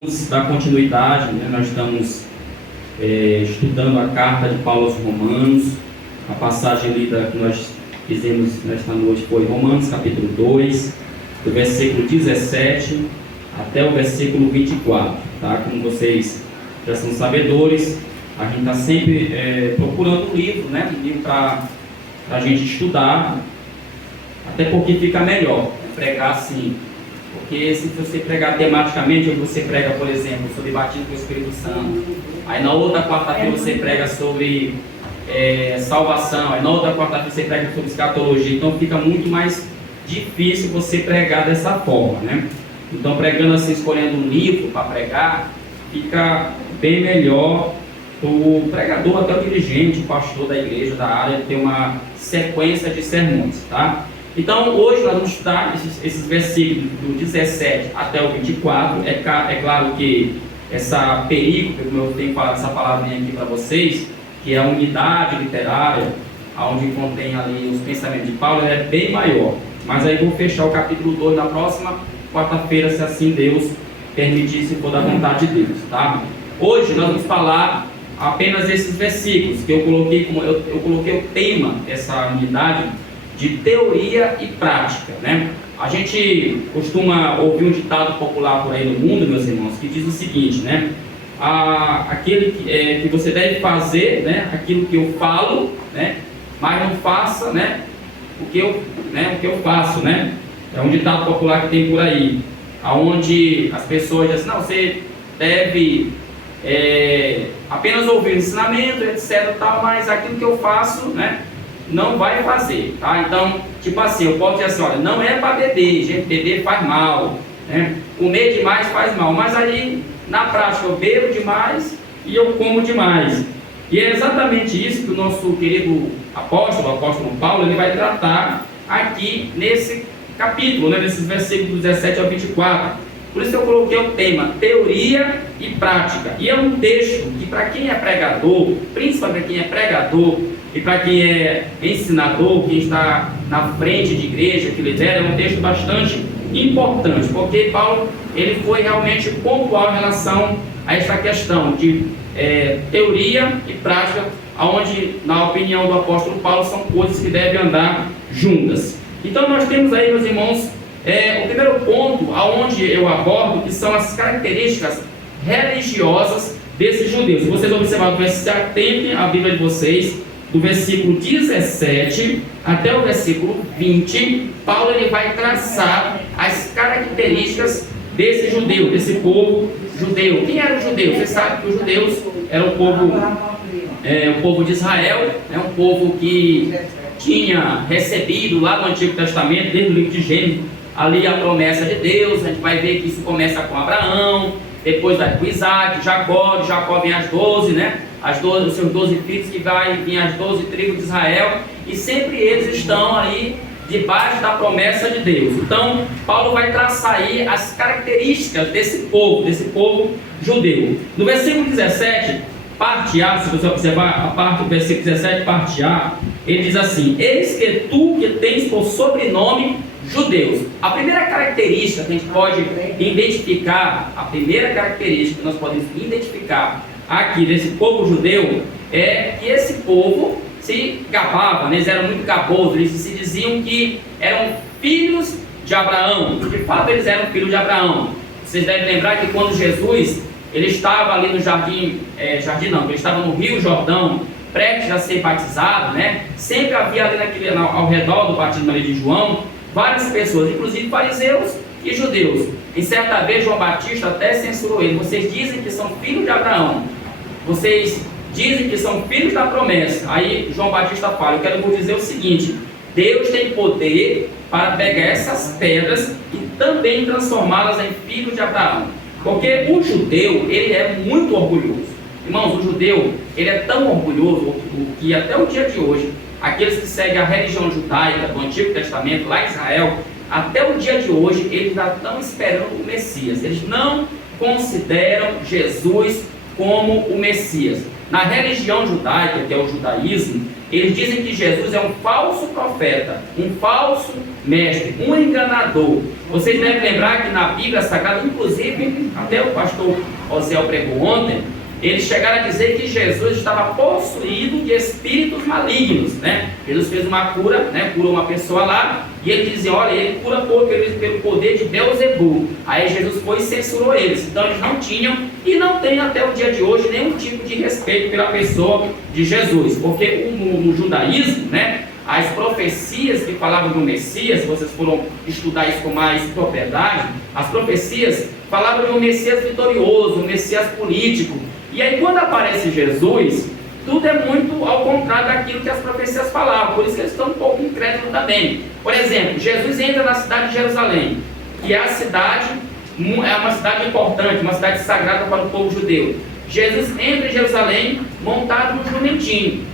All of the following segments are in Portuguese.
Vamos dar continuidade, né? Nós estamos estudando a carta de Paulo aos Romanos. A passagem lida que nós fizemos nesta noite foi Romanos capítulo 2, do versículo 17 até o versículo 24. Tá? Como vocês já são sabedores, a gente está sempre procurando um livro, né? Um livro para a gente estudar, até porque fica melhor pregar assim. Porque se você pregar tematicamente, você prega, por exemplo, sobre batismo com o Espírito Santo, aí na outra quarta-feira você prega sobre salvação, aí na outra quarta-feira você prega sobre escatologia, então fica muito mais difícil você pregar dessa forma, né? Então, pregando assim, escolhendo um livro para pregar, fica bem melhor o pregador, até o dirigente, o pastor da igreja, da área, ter uma sequência de sermões, tá? Então, hoje nós vamos estudar esses versículos do 17 até o 24. É claro que essa perícope, como eu tenho falado essa palavrinha aqui para vocês, que é a unidade literária, onde contém ali os pensamentos de Paulo, é bem maior. Mas aí vou fechar o capítulo 2 na próxima quarta-feira, se assim Deus permitir, se for da vontade de Deus, tá? Hoje nós vamos falar apenas esses versículos, que eu coloquei eu coloquei o tema dessa unidade de teoria e prática, né? A gente costuma ouvir um ditado popular por aí no mundo, meus irmãos, que diz o seguinte, né? Aquele que você deve fazer, né? Aquilo que eu falo, né? Mas não faça, né? O que eu faço, né? É um ditado popular que tem por aí, aonde as pessoas dizem, não, você deve apenas ouvir o ensinamento, etc, tal, mas aquilo que eu faço, né? Não vai fazer, tá? Então, tipo assim, eu posso dizer assim, olha, não é para beber, gente, beber faz mal, né? Comer demais faz mal, mas aí, na prática, eu bebo demais e eu como demais. E é exatamente isso que o nosso querido apóstolo, o apóstolo Paulo, ele vai tratar aqui nesse capítulo, né? Nesses versículos 17 ao 24. Por isso eu coloquei o tema, teoria e prática. E é um texto que, para quem é pregador, principalmente para quem é pregador, e para quem é ensinador, quem está na frente de igreja, que lidera, é um texto bastante importante, porque Paulo ele foi realmente pontual em relação a esta questão de teoria e prática, onde, na opinião do apóstolo Paulo, são coisas que devem andar juntas. Então nós temos aí, meus irmãos, o primeiro ponto, aonde eu abordo, que são as características religiosas desses judeus. Se vocês observarem, se atentem à Bíblia de vocês, do versículo 17 até o versículo 20, Paulo ele vai traçar as características desse judeu, desse povo judeu. Quem era o judeu? Você sabe que os judeus eram o povo de Israel, um povo que tinha recebido lá no Antigo Testamento, desde o livro de Gênesis, ali a promessa de Deus. A gente vai ver que isso começa com Abraão, depois vai com Isaac, Jacó, de Jacó vem as 12, né? Os seus 12 filhos, que vai vir as 12 tribos de Israel, e sempre eles estão aí debaixo da promessa de Deus. Então, Paulo vai traçar aí as características desse povo judeu. No versículo 17, parte A, se você observar a parte do versículo 17, parte A, ele diz assim: eis que tu que tens por sobrenome judeus. A primeira característica que a gente pode identificar, que nós podemos identificar aqui desse povo judeu, é que esse povo se gabava, né? Eles eram muito gabosos, eles se diziam que eram filhos de Abraão. De fato, eles eram filhos de Abraão. Vocês devem lembrar que quando Jesus ele estava ali no ele estava no Rio Jordão, prestes a ser batizado, né? Sempre havia ali ao redor do batismo ali de João, várias pessoas, inclusive fariseus e judeus. E certa vez João Batista até censurou ele: vocês dizem que são filhos de Abraão, vocês dizem que são filhos da promessa. Aí João Batista fala: eu quero vos dizer o seguinte, Deus tem poder para pegar essas pedras e também transformá-las em filhos de Abraão. Porque o judeu, ele é muito orgulhoso. Irmãos, o judeu, ele é tão orgulhoso que até o dia de hoje, aqueles que seguem a religião judaica do Antigo Testamento, lá em Israel, até o dia de hoje, eles ainda estão esperando o Messias. Eles não consideram Jesus como o Messias. Na religião judaica, que é o judaísmo, Eles dizem que Jesus é um falso profeta, um falso mestre, um enganador. Vocês devem lembrar que na Bíblia Sagrada, inclusive, até o pastor Osiel pregou ontem, eles chegaram a dizer que Jesus estava possuído de espíritos malignos, né? Jesus fez uma cura, né? Curou uma pessoa lá, e ele dizia, olha, ele cura pelo poder de Beelzebul. Aí Jesus foi e censurou eles. Então eles não tinham e não têm até o dia de hoje nenhum tipo de respeito pela pessoa de Jesus, porque no judaísmo, né? As profecias que falavam do Messias, se vocês foram estudar isso com mais propriedade, as profecias falavam de um Messias vitorioso, um Messias político. E aí quando aparece Jesus, tudo é muito ao contrário daquilo que as profecias falavam, por isso que eles estão um pouco incrédulos também. Por exemplo, Jesus entra na cidade de Jerusalém, que é uma cidade importante, uma cidade sagrada para o povo judeu. Jesus entra em Jerusalém montado num jumentinho,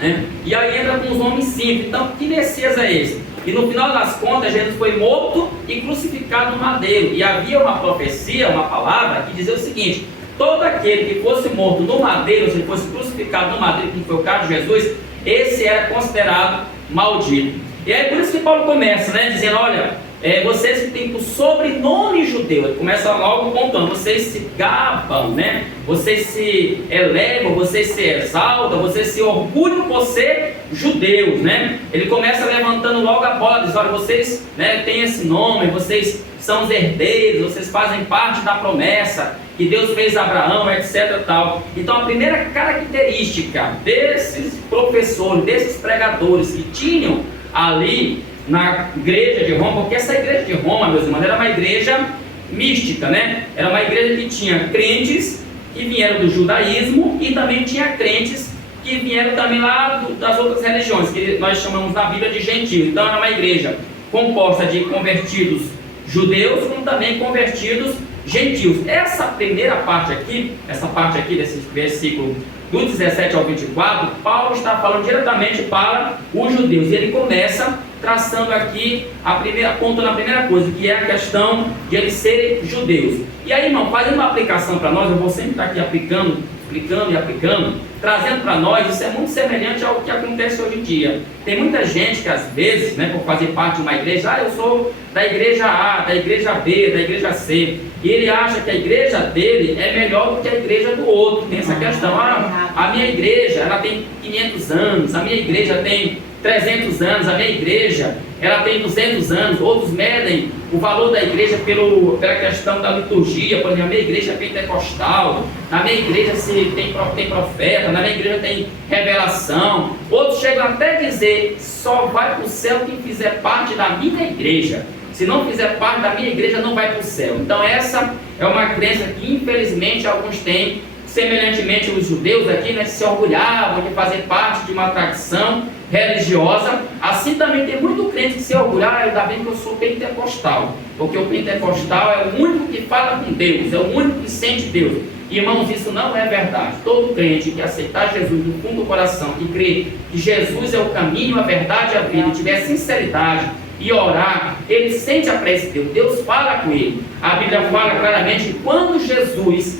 né? E aí entra com os homens simples. Então, que Messias é esse? E no final das contas, Jesus foi morto e crucificado no madeiro. E havia uma profecia, uma palavra, que dizia o seguinte: todo aquele que fosse morto no madeiro, se fosse crucificado no madeiro, que foi o caso de Jesus, esse era considerado maldito. E aí por isso que Paulo começa, né, dizendo, olha, vocês que têm o sobrenome judeu, ele começa logo contando, vocês se gabam, né, vocês se elevam, vocês se exaltam, vocês se orgulham por ser judeus, né. Ele começa levantando logo a bola, diz, olha, vocês, né, têm esse nome, vocês são os herdeiros, vocês fazem parte da promessa que Deus fez a Abraão, etc. Tal. Então a primeira característica desses professores, desses pregadores que tinham ali na igreja de Roma, porque essa igreja de Roma, meus irmãos, era uma igreja mística, né? Era uma igreja que tinha crentes que vieram do judaísmo e também tinha crentes que vieram também lá das outras religiões, que nós chamamos na Bíblia de gentios. Então era uma igreja composta de convertidos judeus, como também convertidos gentios. Essa primeira parte aqui, desse versículo do 17 ao 24, Paulo está falando diretamente para os judeus. E ele começa traçando aqui apontando a primeira coisa, que é a questão de eles serem judeus. E aí, irmão, fazendo uma aplicação para nós, eu vou sempre estar aqui explicando e aplicando, trazendo para nós, isso é muito semelhante ao que acontece hoje em dia. Tem muita gente que às vezes, né, por fazer parte de uma igreja, eu sou da igreja A, da igreja B, da igreja C, e ele acha que a igreja dele é melhor do que a igreja do outro. Tem essa questão, a minha igreja, ela tem 500 anos, a minha igreja tem 300 anos, a minha igreja, ela tem 200 anos. Outros medem o valor da igreja pela questão da liturgia. Por exemplo, a minha igreja é pentecostal, na minha igreja tem profeta, na minha igreja tem revelação. Outros chegam até a dizer, só vai para o céu quem fizer parte da minha igreja. Se não fizer parte da minha igreja, não vai para o céu. Então essa é uma crença que infelizmente alguns têm. Semelhantemente os judeus aqui, né, se orgulhavam de fazer parte de uma tradição religiosa. Assim também tem muito crente que se orgulha, ainda bem que eu sou pentecostal, porque o pentecostal é o único que fala com Deus, é o único que sente Deus. Irmãos, isso não é verdade. Todo crente que aceitar Jesus no fundo do coração e crer que Jesus é o caminho, a verdade e a vida, e tiver sinceridade e orar, ele sente a presença de Deus, Deus fala com ele. A Bíblia fala claramente que quando Jesus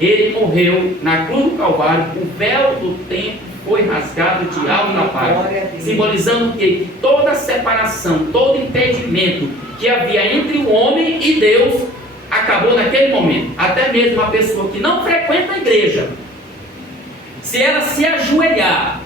ele morreu na cruz do Calvário, o véu do templo foi rasgado de alto a baixo, simbolizando que toda separação, todo impedimento que havia entre o homem e Deus acabou naquele momento. Até mesmo uma pessoa que não frequenta a igreja, se ela se ajoelhar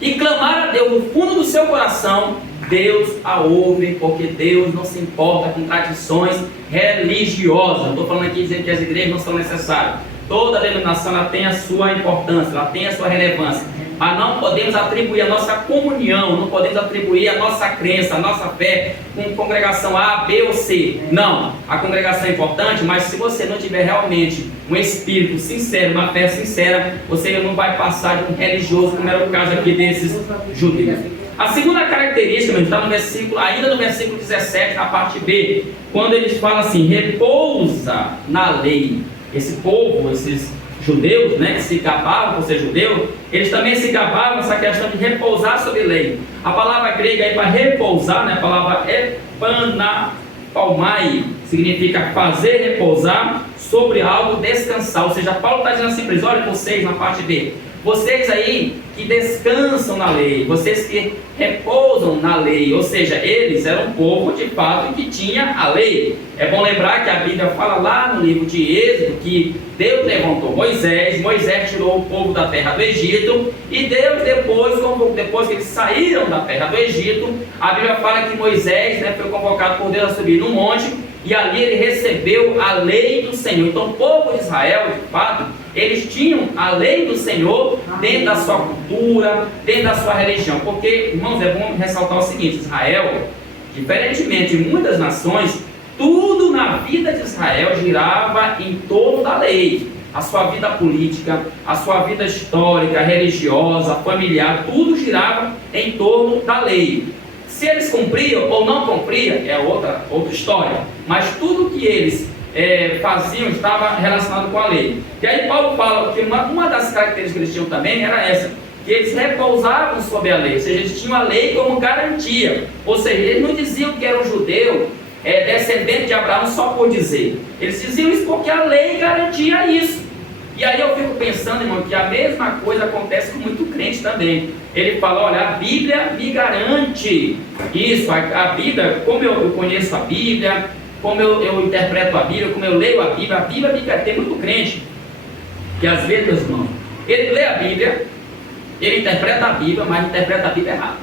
e clamar a Deus no fundo do seu coração, Deus a ouve, porque Deus não se importa com tradições religiosas. Estou falando aqui dizendo que as igrejas não são necessárias. Toda denominação ela tem a sua importância, ela tem a sua relevância, mas não podemos atribuir a nossa comunhão, não podemos atribuir a nossa crença, a nossa fé com congregação A, B ou C. Não, a congregação é importante, mas se você não tiver realmente um espírito sincero, uma fé sincera, você não vai passar de um religioso, como era o caso aqui desses judeus. A segunda característica, está no versículo, ainda no versículo 17, na parte B, quando eles falam assim, repousa na lei. Esse povo, esses judeus, né, que se gabavam por ser judeu, eles também se gabavam nessa questão de repousar sobre lei. A palavra grega aí para repousar, né, a palavra epanapalmai, significa fazer repousar sobre algo, descansar. Ou seja, Paulo está dizendo assim para eles, olha vocês na parte B, vocês aí que descansam na lei, vocês que repousam na lei, ou seja, eles eram um povo de fato que tinha a lei. É bom lembrar que a Bíblia fala lá no livro de Êxodo que Deus levantou Moisés, Moisés tirou o povo da terra do Egito, e Deus depois que eles saíram da terra do Egito, a Bíblia fala que Moisés, né, foi convocado por Deus a subir num monte, e ali ele recebeu a lei do Senhor. Então o povo de Israel, de fato, eles tinham a lei do Senhor dentro da sua cultura, dentro da sua religião. Porque, irmãos, é bom ressaltar o seguinte: Israel, diferentemente de muitas nações, tudo na vida de Israel girava em torno da lei. A sua vida política, a sua vida histórica, religiosa, familiar, tudo girava em torno da lei. Se eles cumpriam ou não cumpriam, é outra história. Mas tudo que eles faziam estava relacionado com a lei. E aí Paulo fala que uma das características que eles tinham também era essa, que eles repousavam sobre a lei, ou seja, eles tinham a lei como garantia. Ou seja, eles não diziam que era um judeu descendente de Abraão só por dizer. Eles diziam isso porque a lei garantia isso. E aí eu fico pensando, irmão, que a mesma coisa acontece com muito crente também. Ele fala: olha, a Bíblia me garante isso. A Bíblia, como eu conheço a Bíblia, como eu interpreto a Bíblia, como eu leio a Bíblia me garante. Tem muito crente que às vezes, meus irmãos, ele lê a Bíblia, ele interpreta a Bíblia, mas interpreta a Bíblia errado.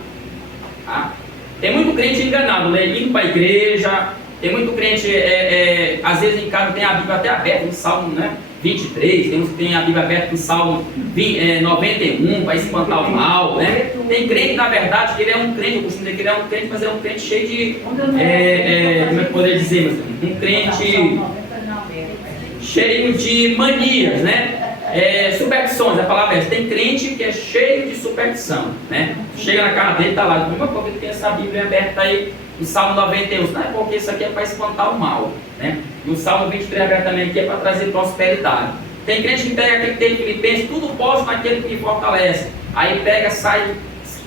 Tá? Tem muito crente enganado, indo para a igreja. Tem muito crente, às vezes em casa tem a Bíblia até aberta no Salmo, né, 23, tem uns que tem a Bíblia aberta no Salmo 91, para espantar o mal, né? Tem crente, na verdade, que ele é um crente, eu costumo dizer que ele é um crente, mas é um crente cheio de, como é que eu poderia dizer, meu filho? Um crente cheio de manias, né? Superstições, a palavra é essa. Tem crente que é cheio de superstição, né? Chega na casa dele, está lá, como é que tem essa Bíblia aberta aí no Salmo 91? Não é porque isso aqui é para espantar o mal, né? E o Salmo 23 aberto também aqui é para trazer prosperidade. Tem crente que pega aquele que tem Filipenses, tudo posso naquele que me fortalece. Aí pega, sai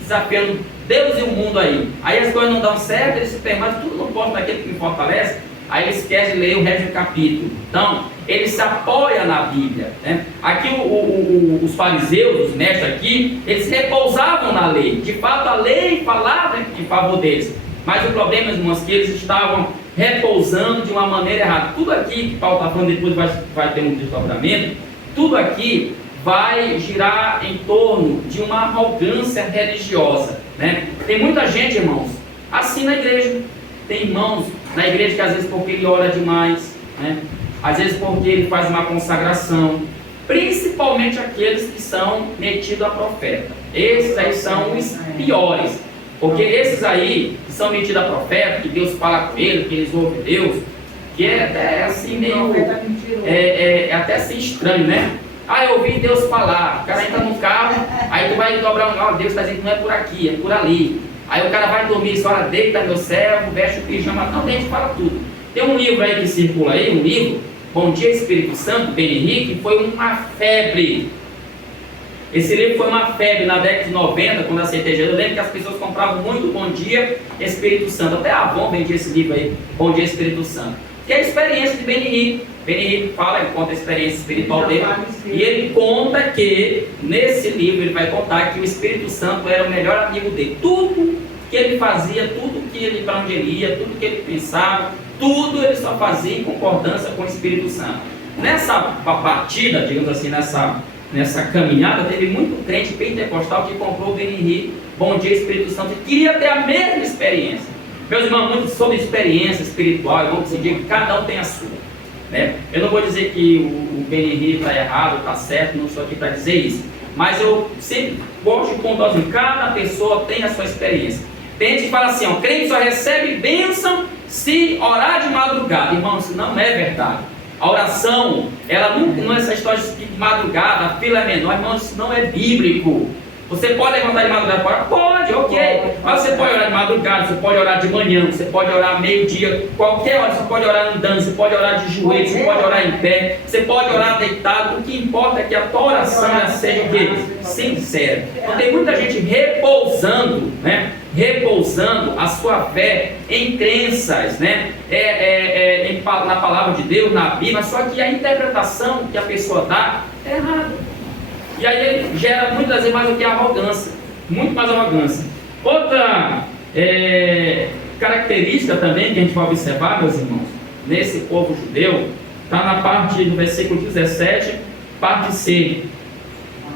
desafiando Deus e o mundo aí. Aí as coisas não dão certo, ele se pergunta, mas tudo não posso naquele que me fortalece. Aí ele esquece de ler o resto do capítulo. Então, ele se apoia na Bíblia, né? Aqui os fariseus, os mestres aqui, eles repousavam na lei. De fato, a lei falava em favor deles. Mas o problema, irmãos, é que eles estavam repousando de uma maneira errada. Tudo aqui que Paulo está falando, depois vai ter um desdobramento, tudo aqui vai girar em torno de uma arrogância religiosa, né? Tem muita gente, irmãos, assim na igreja. Tem irmãos na igreja que às vezes porque ele ora demais, né? Às vezes porque ele faz uma consagração, principalmente aqueles que são metidos a profeta. Esses aí são os piores, porque esses aí que são metidos a profeta, que Deus fala com ele, que eles ouvem Deus, que é até assim meio, até assim estranho, né? Eu ouvi Deus falar, o cara entra no carro, aí tu vai dobrar Deus está dizendo que não é por aqui, é por ali. Aí o cara vai dormir, diz: olha, deita meu servo, veste o pijama, não, a gente fala tudo. Tem um livro aí que circula aí, um livro, Bom Dia Espírito Santo, Ben Henrique, que foi uma febre. Esse livro foi uma febre na década de 90, quando eu aceitei Jesus. Eu lembro que as pessoas compravam muito Bom Dia Espírito Santo. Até a Avon vendia esse livro aí, Bom Dia Espírito Santo. Que é a experiência de Ben Henrique. Ben Henrique fala, ele conta a experiência espiritual dele. E ele conta que, nesse livro, ele vai contar que o Espírito Santo era o melhor amigo dele. Tudo que ele fazia, tudo que ele, para onde ele ia, tudo que ele pensava, tudo ele só fazia em concordância com o Espírito Santo. Nessa batida, digamos assim, nessa caminhada, teve muito crente pentecostal que comprou o Ben Henrique, Bom Dia Espírito Santo, e queria ter a mesma experiência. Meus irmãos, muito sobre experiência espiritual, é bom que se diga que cada um tem a sua, né? Eu não vou dizer que o Ben Henrique está errado, está certo, não estou aqui para dizer isso, mas eu sempre gosto de pontuar assim: cada pessoa tem a sua experiência. Tem gente que fala assim: crente só recebe bênção se orar de madrugada. Irmãos, isso não é verdade. A oração, ela não é essa história de madrugada, a fila é menor. Irmãos, isso não é bíblico. Você pode levantar de madrugada? Pode, ok. Mas você pode orar de madrugada, você pode orar de manhã, você pode orar meio-dia, qualquer hora. Você pode orar andando, você pode orar de joelhos, você pode orar em pé, você pode orar deitado. O que importa é que a tua oração seja o quê? Sincera. Então tem muita gente repousando, né? Repousando a sua fé em crenças, né? Na palavra de Deus, na Bíblia, só que a interpretação que a pessoa dá é errada. E aí ele gera muitas vezes mais do que arrogância, muito mais arrogância. Outra característica também que a gente vai observar, meus irmãos, nesse povo judeu, está na parte do versículo 17, parte C.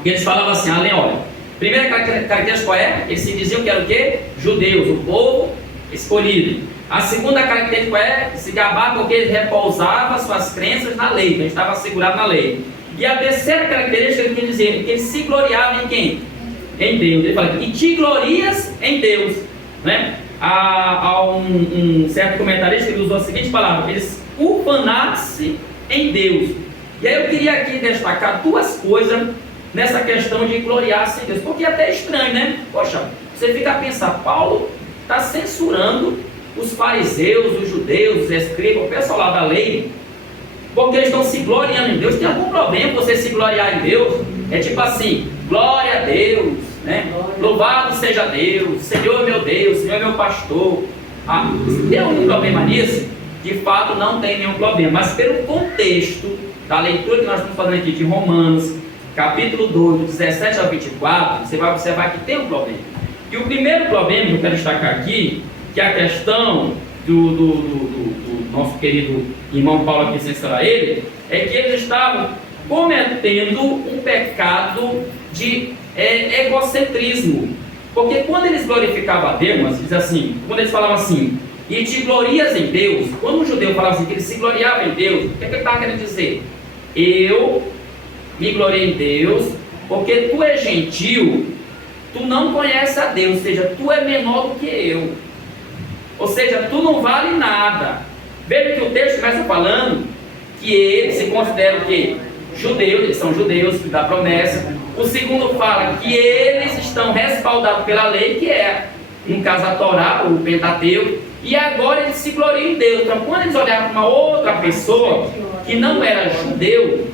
E eles falavam assim, olha, primeira característica qual é? Eles se diziam que eram o quê? Judeus, o povo escolhido. A segunda característica qual é? Se gabar porque eles repousavam suas crenças na lei, que eles estavam segurados na lei. E a terceira característica ele quer dizer que eles se gloriavam em quem? Em Deus. Ele fala, e te glorias em Deus, né? Há um certo comentarista que usou a seguinte palavra, eles ufanaram-se em Deus. E aí eu queria aqui destacar duas coisas nessa questão de gloriar-se em Deus, porque é até estranho, né? Poxa, você fica a pensar, Paulo está censurando os fariseus, os judeus, os escribas, o pessoal lá da lei, porque eles estão se gloriando em Deus. Tem algum problema você se gloriar em Deus? É tipo assim, glória a Deus, né? Louvado seja Deus, Senhor meu Deus, Senhor meu pastor. Tem algum problema nisso? De fato não tem nenhum problema, mas pelo contexto da leitura que nós estamos fazendo aqui de Romanos, capítulo 2, do 17 ao 24, você vai observar que tem um problema. E o primeiro problema que eu quero destacar aqui, que é a questão do nosso querido irmão Paulo aqui censurar ele, é que eles estavam cometendo um pecado de egocentrismo. Porque quando eles glorificavam a Deus, diz assim, quando eles falavam assim, e te glorias em Deus, quando um judeu falava assim, que ele se gloriava em Deus, o que ele estava querendo dizer? Eu me gloriei em Deus, porque tu és gentil, tu não conheces a Deus, ou seja, tu é menor do que eu. Ou seja, tu não vale nada. Veja que o texto começa falando que eles se consideram que judeus, eles são judeus da promessa. O segundo fala que eles estão respaldados pela lei, que é, no caso, a Torá, o Pentateuco, e agora eles se gloriam em Deus. Então, quando eles olhavam para uma outra pessoa que não era judeu,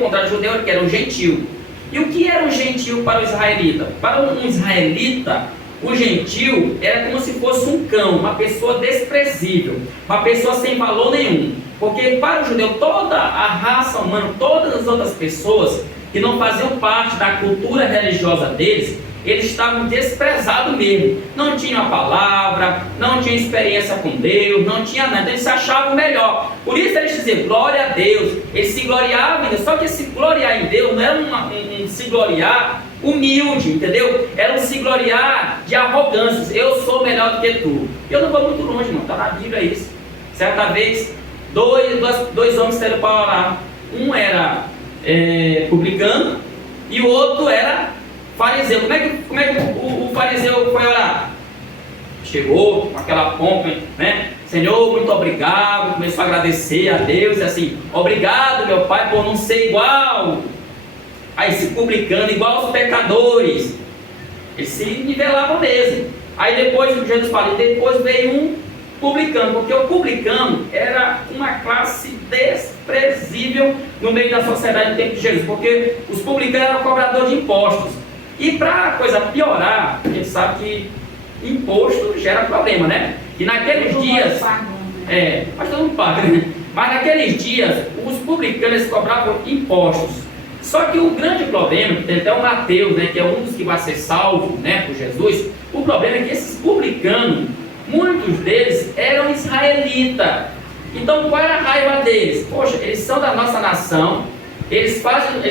contra o judeu, que era um gentil. E o que era um gentil para o israelita? Para um israelita, o gentil era como se fosse um cão, uma pessoa desprezível, uma pessoa sem valor nenhum. Porque para o judeu, toda a raça humana, todas as outras pessoas que não faziam parte da cultura religiosa deles, eles estavam desprezados mesmo. Não tinham a palavra, não tinham experiência com Deus, não tinha nada, eles se achavam melhor. Por isso eles diziam, glória a Deus. Eles se gloriavam em Deus, só que esse gloriar em Deus não era um se gloriar humilde, entendeu? Era um se gloriar de arrogância. Eu sou melhor do que tu. Eu não vou muito longe, irmão, está na Bíblia isso. Certa vez, dois homens saíram para orar. Um era publicano e o outro era fariseu. Como é que o fariseu foi orar? Chegou com aquela pompa, né? Senhor, muito obrigado. Começou a agradecer a Deus, assim, obrigado, meu Pai, por não ser igual a esse publicano, igual aos pecadores. Eles se nivelavam mesmo. Aí depois, Jesus fala, depois veio um publicano, porque o publicano era uma classe desprezível no meio da sociedade do tempo de Jesus, porque os publicanos eram cobradores de impostos. E para a coisa piorar, a gente sabe que imposto gera problema, né? E naqueles dias, mas todo mundo paga, né? Mas naqueles dias, os publicanos cobravam impostos. Só que o grande problema, que tem até o Mateus, né, que é um dos que vai ser salvo, né, por Jesus, o problema é que esses publicanos, muitos deles eram israelitas. Então qual era a raiva deles? Poxa, eles são da nossa nação, eles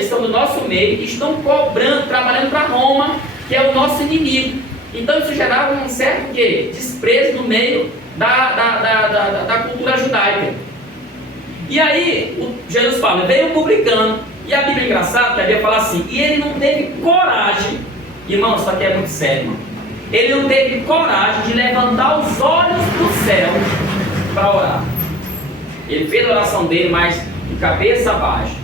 são do nosso meio e estão cobrando, trabalhando para Roma, que é o nosso inimigo. Então isso gerava um certo desprezo no meio da cultura judaica. E aí Jesus fala, veio um publicano, e a Bíblia é engraçada, que a Bíblia fala assim, e ele não teve coragem, irmão, isso aqui é muito sério, irmão. Ele não teve coragem de levantar os olhos para o céu para orar. Ele fez a oração dele, mas de cabeça baixa.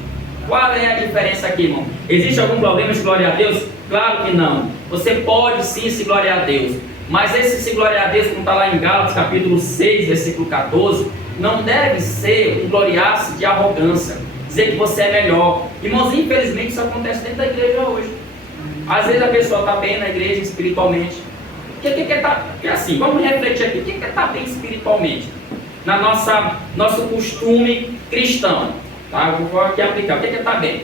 Qual é a diferença aqui, irmão? Existe algum problema de glória a Deus? Claro que não. Você pode sim se gloriar a Deus. Mas esse se gloriar a Deus, como está lá em Gálatas, capítulo 6, versículo 14, não deve ser um gloriar-se de arrogância. Dizer que você é melhor. Irmãos, infelizmente isso acontece dentro da igreja hoje. Às vezes a pessoa está bem na igreja espiritualmente. Porque assim, vamos refletir aqui. O que é estar bem espiritualmente? Nosso costume cristão. Tá? Vou aqui aplicar. O que é estar bem?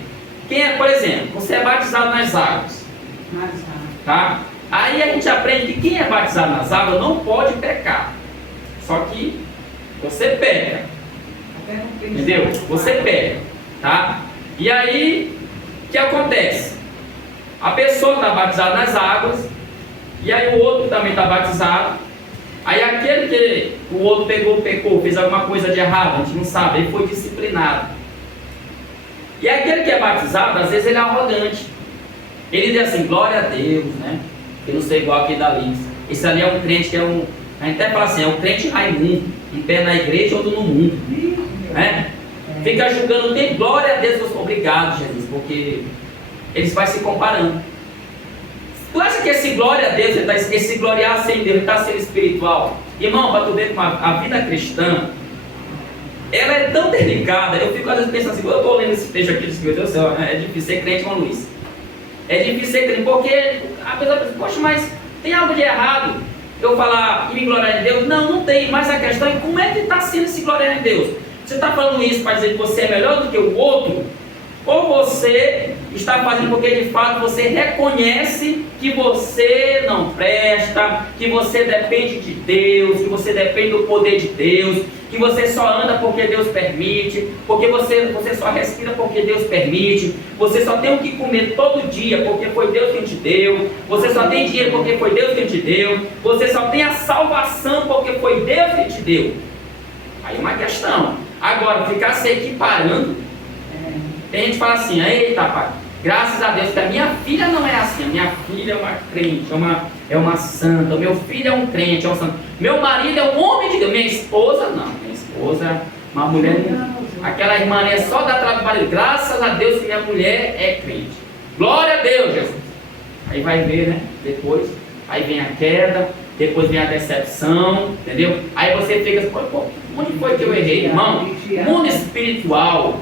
Quem é, por exemplo, você é batizado nas águas, tá? Aí a gente aprende que quem é batizado nas águas não pode pecar. Só que você peca. Entendeu? Você peca, tá? E aí, o que acontece? A pessoa está batizada nas águas, e aí o outro também está batizado. Aí aquele que o outro pecou, fez alguma coisa de errado, a gente não sabe, ele foi disciplinado. E aquele que é batizado, às vezes ele é arrogante. Ele diz assim, glória a Deus, né? Eu não sei igual aquele dali. Esse ali é um crente que é um... A gente até fala assim, é um crente raimundo, um pé na igreja e outro no mundo, né? Fica julgando o tempo, glória a Deus, obrigado Jesus, porque eles vão se comparando. Tu acha que esse glória a Deus, esse gloriar sem Deus, ele está sendo espiritual? Irmão, para tu ver como a vida cristã, ela é tão delicada. Eu fico às vezes pensando assim, eu estou lendo esse texto aqui, meu Deus do céu, é difícil ser crente, João Luiz. É difícil ser crente, porque a pessoa pensa, poxa, mas tem algo de errado eu falar e me gloriar em Deus? Não, não tem, mas a questão é como é que está sendo esse gloriar em Deus? Você está falando isso para dizer que você é melhor do que o outro? Ou você está fazendo porque de fato você reconhece que você não presta, que você depende de Deus, que você depende do poder de Deus, que você só anda porque Deus permite, porque você só respira porque Deus permite, você só tem o que comer todo dia porque foi Deus quem te deu, você só tem dinheiro porque foi Deus quem te deu, você só tem a salvação porque foi Deus quem te deu. Aí é uma questão. Agora, ficar se equiparando, tem gente que fala assim, eita pai, graças a Deus que a minha filha não é assim, a minha filha é uma crente, é uma santa, o meu filho é um crente, é um santo, meu marido é um homem de Deus, minha esposa não, minha esposa é uma mulher, aquela irmã é só da trabalho, graças a Deus que minha mulher é crente, glória a Deus Jesus. Aí vai ver, né, depois, aí vem a queda, depois vem a decepção, entendeu? Aí você fica assim, pô, onde foi que eu errei, irmão? O mundo espiritual,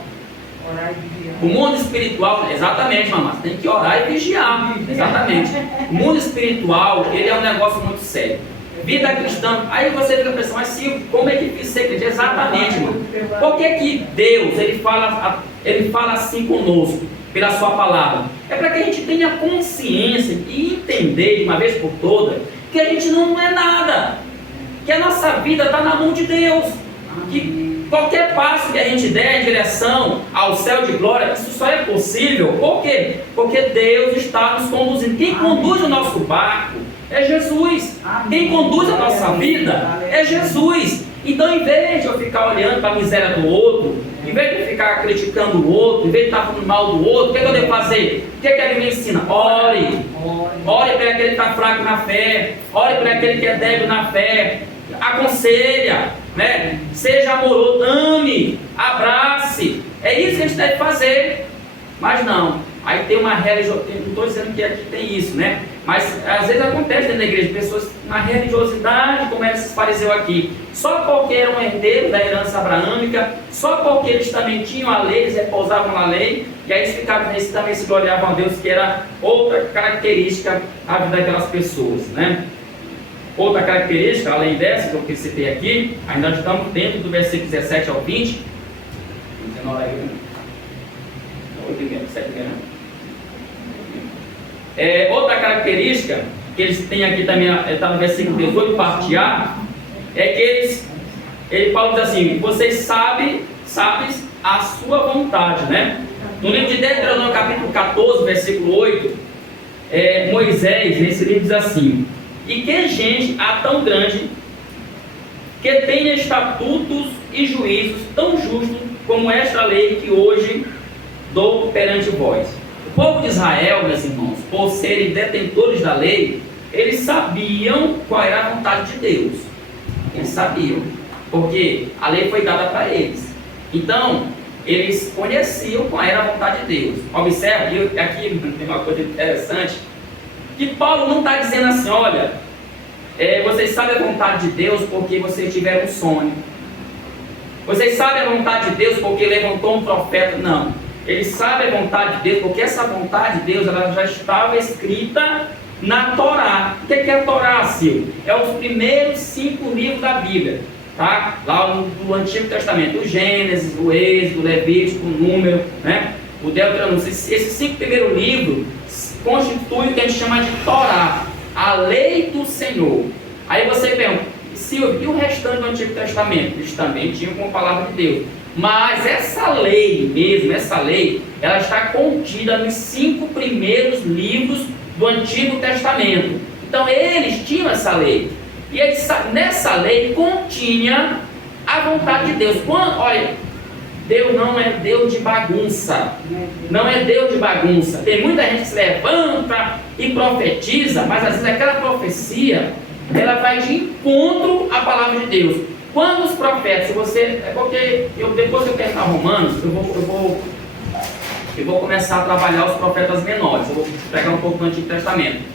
o mundo espiritual, exatamente, mamãe, você tem que orar e vigiar, exatamente. O mundo espiritual, ele é um negócio muito sério. Vida cristã, aí você fica pensando, mas Silvio, como é que ser crente? Exatamente, irmão. Por que Deus, ele fala assim conosco, pela sua palavra? É para que a gente tenha consciência e entender de uma vez por todas que a gente não é nada, que a nossa vida está na mão de Deus, que qualquer passo que a gente der em direção ao céu de glória, isso só é possível, por quê? Porque Deus está nos conduzindo. Quem conduz o nosso barco é Jesus. Quem conduz a nossa vida é Jesus. Então, em vez de eu ficar olhando para a miséria do outro, em vez de ficar criticando o outro, em vez de estar falando mal do outro, o que eu devo fazer? O que ele me ensina? Ore. Ore para aquele que está fraco na fé. Ore para aquele que é débil na fé. Aconselha, né? Seja amoroso, ame, abrace. É isso que a gente deve fazer. Mas não. Aí tem uma religiosidade, não estou dizendo que aqui tem isso, né? Mas às vezes acontece dentro da igreja, pessoas na religiosidade, como esses fariseus aqui, só porque eram herdeiros da herança abraâmica, só porque eles também tinham a lei, eles repousavam na lei, e aí eles ficavam nesse, também se gloriavam a Deus, que era outra característica da vida daquelas pessoas, né? Outra característica, além dessa que eu citei aqui, ainda estamos dentro do versículo 17 ao 20, 19 aí, né? 8 e 7 outra característica que eles têm aqui também, está no versículo 18, parte A, é que ele fala assim, vocês sabem a sua vontade, né? No livro de Deuteronômio, capítulo 14, versículo 8, Moisés, nesse livro diz assim, e que gente há tão grande que tenha estatutos e juízos tão justos como esta lei que hoje dou perante vós. O povo de Israel, meus irmãos, por serem detentores da lei, eles sabiam qual era a vontade de Deus. Eles sabiam, porque a lei foi dada para eles. Então, eles conheciam qual era a vontade de Deus. Observe, aqui tem uma coisa interessante, que Paulo não está dizendo assim, olha, vocês sabem a vontade de Deus porque vocês tiveram um sonho. Vocês sabem a vontade de Deus porque levantou um profeta. Não. Eles sabem a vontade de Deus, porque essa vontade de Deus ela já estava escrita na Torá. O que é a Torá, Silvio? É os primeiros 5 livros da Bíblia, tá? Lá no Antigo Testamento, o Gênesis, o Êxodo, o Levítico, o Número, né? o Deuteronômio, esses 5 primeiros livros constituem o que a gente chama de Torá, a lei do Senhor. Aí você pergunta, e o restante do Antigo Testamento? Eles também tinham com a palavra de Deus. Mas essa lei mesmo, ela está contida nos 5 primeiros livros do Antigo Testamento. Então eles tinham essa lei. E nessa lei continha a vontade de Deus. Olha, Deus não é Deus de bagunça. Não é Deus de bagunça. Tem muita gente que se levanta e profetiza, mas às vezes aquela profecia, ela vai de encontro à palavra de Deus. Quando os profetas, porque depois que eu terminar Romanos, eu vou começar a trabalhar os profetas menores. Eu vou pegar um pouco do Antigo Testamento.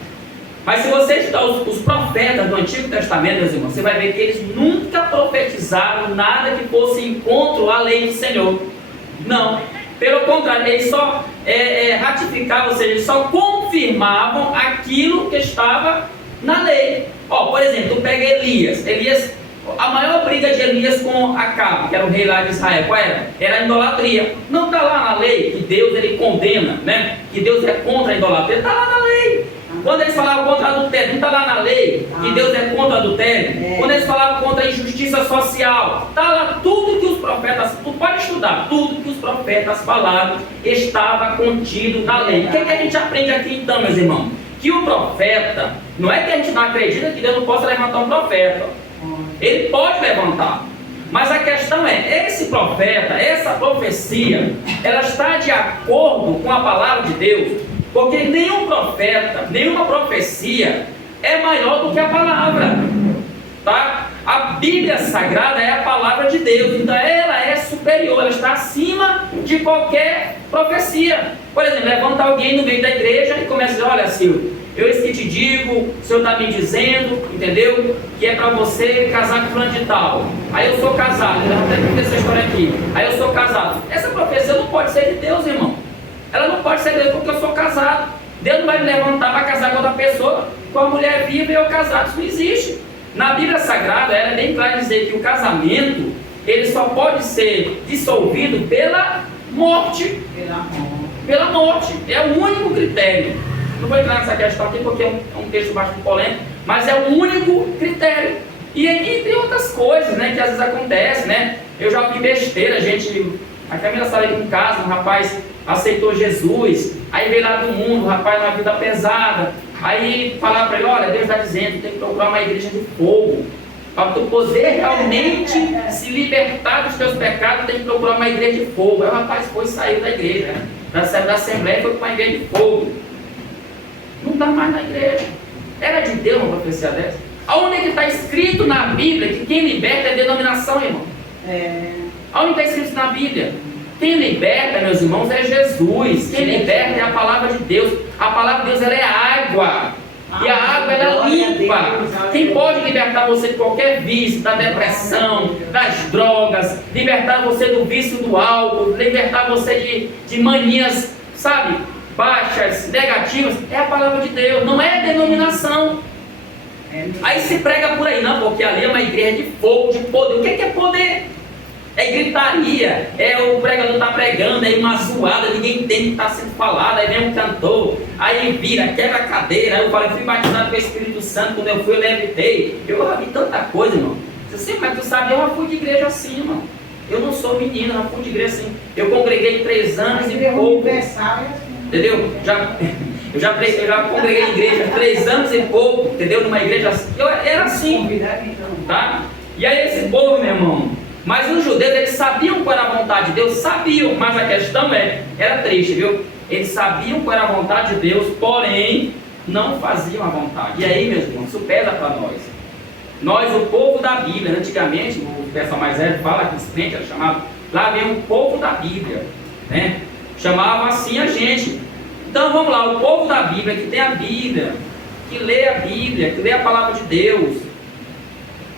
Mas se você estudar os profetas do Antigo Testamento, meus irmãos, você vai ver que eles nunca profetizaram nada que fosse encontro à lei do Senhor. Não. Pelo contrário, eles só ratificavam, ou seja, eles só confirmavam aquilo que estava na lei. Por exemplo, tu pega Elias, a maior briga de Elias com Acabe, que era o rei lá de Israel, qual era? Era a idolatria. Não está lá na lei que Deus ele condena, né? Que Deus é contra a idolatria, está lá na lei. Quando eles falavam contra adultério, não está lá na lei que Deus é contra adultério. Quando eles falavam contra a injustiça social, está lá tudo que os profetas, tu pode estudar, tudo que os profetas falaram estava contido na lei. O que a gente aprende aqui então, meus irmãos? Que o profeta, não é que a gente não acredita que Deus não possa levantar um profeta. Ele pode levantar. Mas a questão é, esse profeta, essa profecia, ela está de acordo com a palavra de Deus. Porque nenhum profeta, nenhuma profecia é maior do que a palavra. Tá? A Bíblia Sagrada é a palavra de Deus. Então ela é superior, ela está acima de qualquer profecia. Por exemplo, levanta alguém no meio da igreja e começa a dizer, olha Silvio, eu que te digo, o Senhor está me dizendo, entendeu? Que é para você casar com fulano de tal. Aí eu sou casado, eu até contei essa história aqui. Aí eu sou casado. Essa profecia não pode ser de Deus, irmão. Ela não pode ser de Deus porque eu sou casado. Deus não vai me levantar para casar com outra pessoa, com a mulher viva e eu casado. Isso não existe. Na Bíblia Sagrada, ela é bem clara dizer que o casamento, ele só pode ser dissolvido pela morte. Pela morte. É o único critério. Não vou entrar nessa questão aqui porque é um texto bastante polêmico, mas é o único critério. E entre outras coisas, né, que às vezes acontece, né? Eu já vi besteira, a Camila saiu aqui em casa, um rapaz aceitou Jesus, aí veio lá do mundo, o rapaz numa vida pesada, aí falar para ele, olha, Deus está dizendo, tem que procurar uma igreja de fogo, para tu poder realmente se libertar dos teus pecados, tem que procurar uma igreja de fogo. Aí o rapaz saiu da igreja, né? Saiu da assembleia e foi para uma igreja de fogo. Não está mais na igreja. Era de Deus uma profecia dessa? Aonde é que está escrito na Bíblia que quem liberta é denominação, irmão? Aonde está escrito na Bíblia? Quem liberta, meus irmãos, é Jesus. Quem liberta é a palavra de Deus. A palavra de Deus, ela é água. E a água, ela é limpa. Quem pode libertar você de qualquer vício, da depressão, das drogas, libertar você do vício do álcool, libertar você de manias, sabe, baixas, negativas, é a palavra de Deus, não é denominação. Aí se prega por aí, não, porque ali é uma igreja de fogo, de poder. O que é poder? É gritaria, o pregador está pregando, é uma zoada, ninguém entende o que está sendo falado, aí vem um cantor, aí vira, quebra a cadeira, aí eu falei, fui batizado com o Espírito Santo, quando eu fui eu levitei, eu já vi tanta coisa, irmão. Você mas tu sabe, eu já fui de igreja assim, irmão. Eu não sou menino, eu já fui de igreja assim. Eu congreguei 3 anos e pouco. Entendeu? Eu já congreguei em igreja 3 anos e pouco, entendeu? Numa igreja assim. Eu era assim, tá? E aí esse povo, meu irmão, mas os judeus, eles sabiam qual era a vontade de Deus, sabiam, mas a questão era triste, viu? Eles sabiam qual era a vontade de Deus, porém, não faziam a vontade. E aí, meus irmãos, isso pesa para nós. Nós, o povo da Bíblia, antigamente, o pessoal mais velho fala que esse crente era chamado, lá vem o povo da Bíblia, né? Chamava assim a gente. Então vamos lá, o povo da Bíblia, que tem a Bíblia, que lê a Bíblia, que lê a palavra de Deus,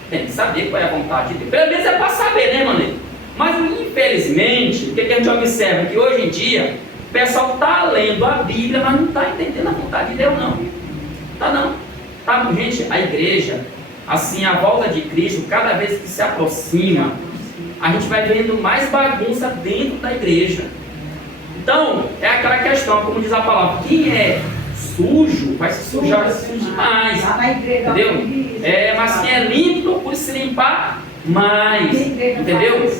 tem que saber qual é a vontade de Deus. Pelo menos é para saber, né, mano? Mas infelizmente, o que a gente observa? Que hoje em dia, o pessoal está lendo a Bíblia, mas não está entendendo a vontade de Deus, não. Tá não. Tá, gente, a igreja, assim, a volta de Cristo, cada vez que se aproxima, a gente vai vendo mais bagunça dentro da igreja. Então, é aquela questão, como diz a palavra, quem é sujo vai se sujar, vai se sujar demais, entendeu? Mas quem é limpo, por se limpar mais, entendeu?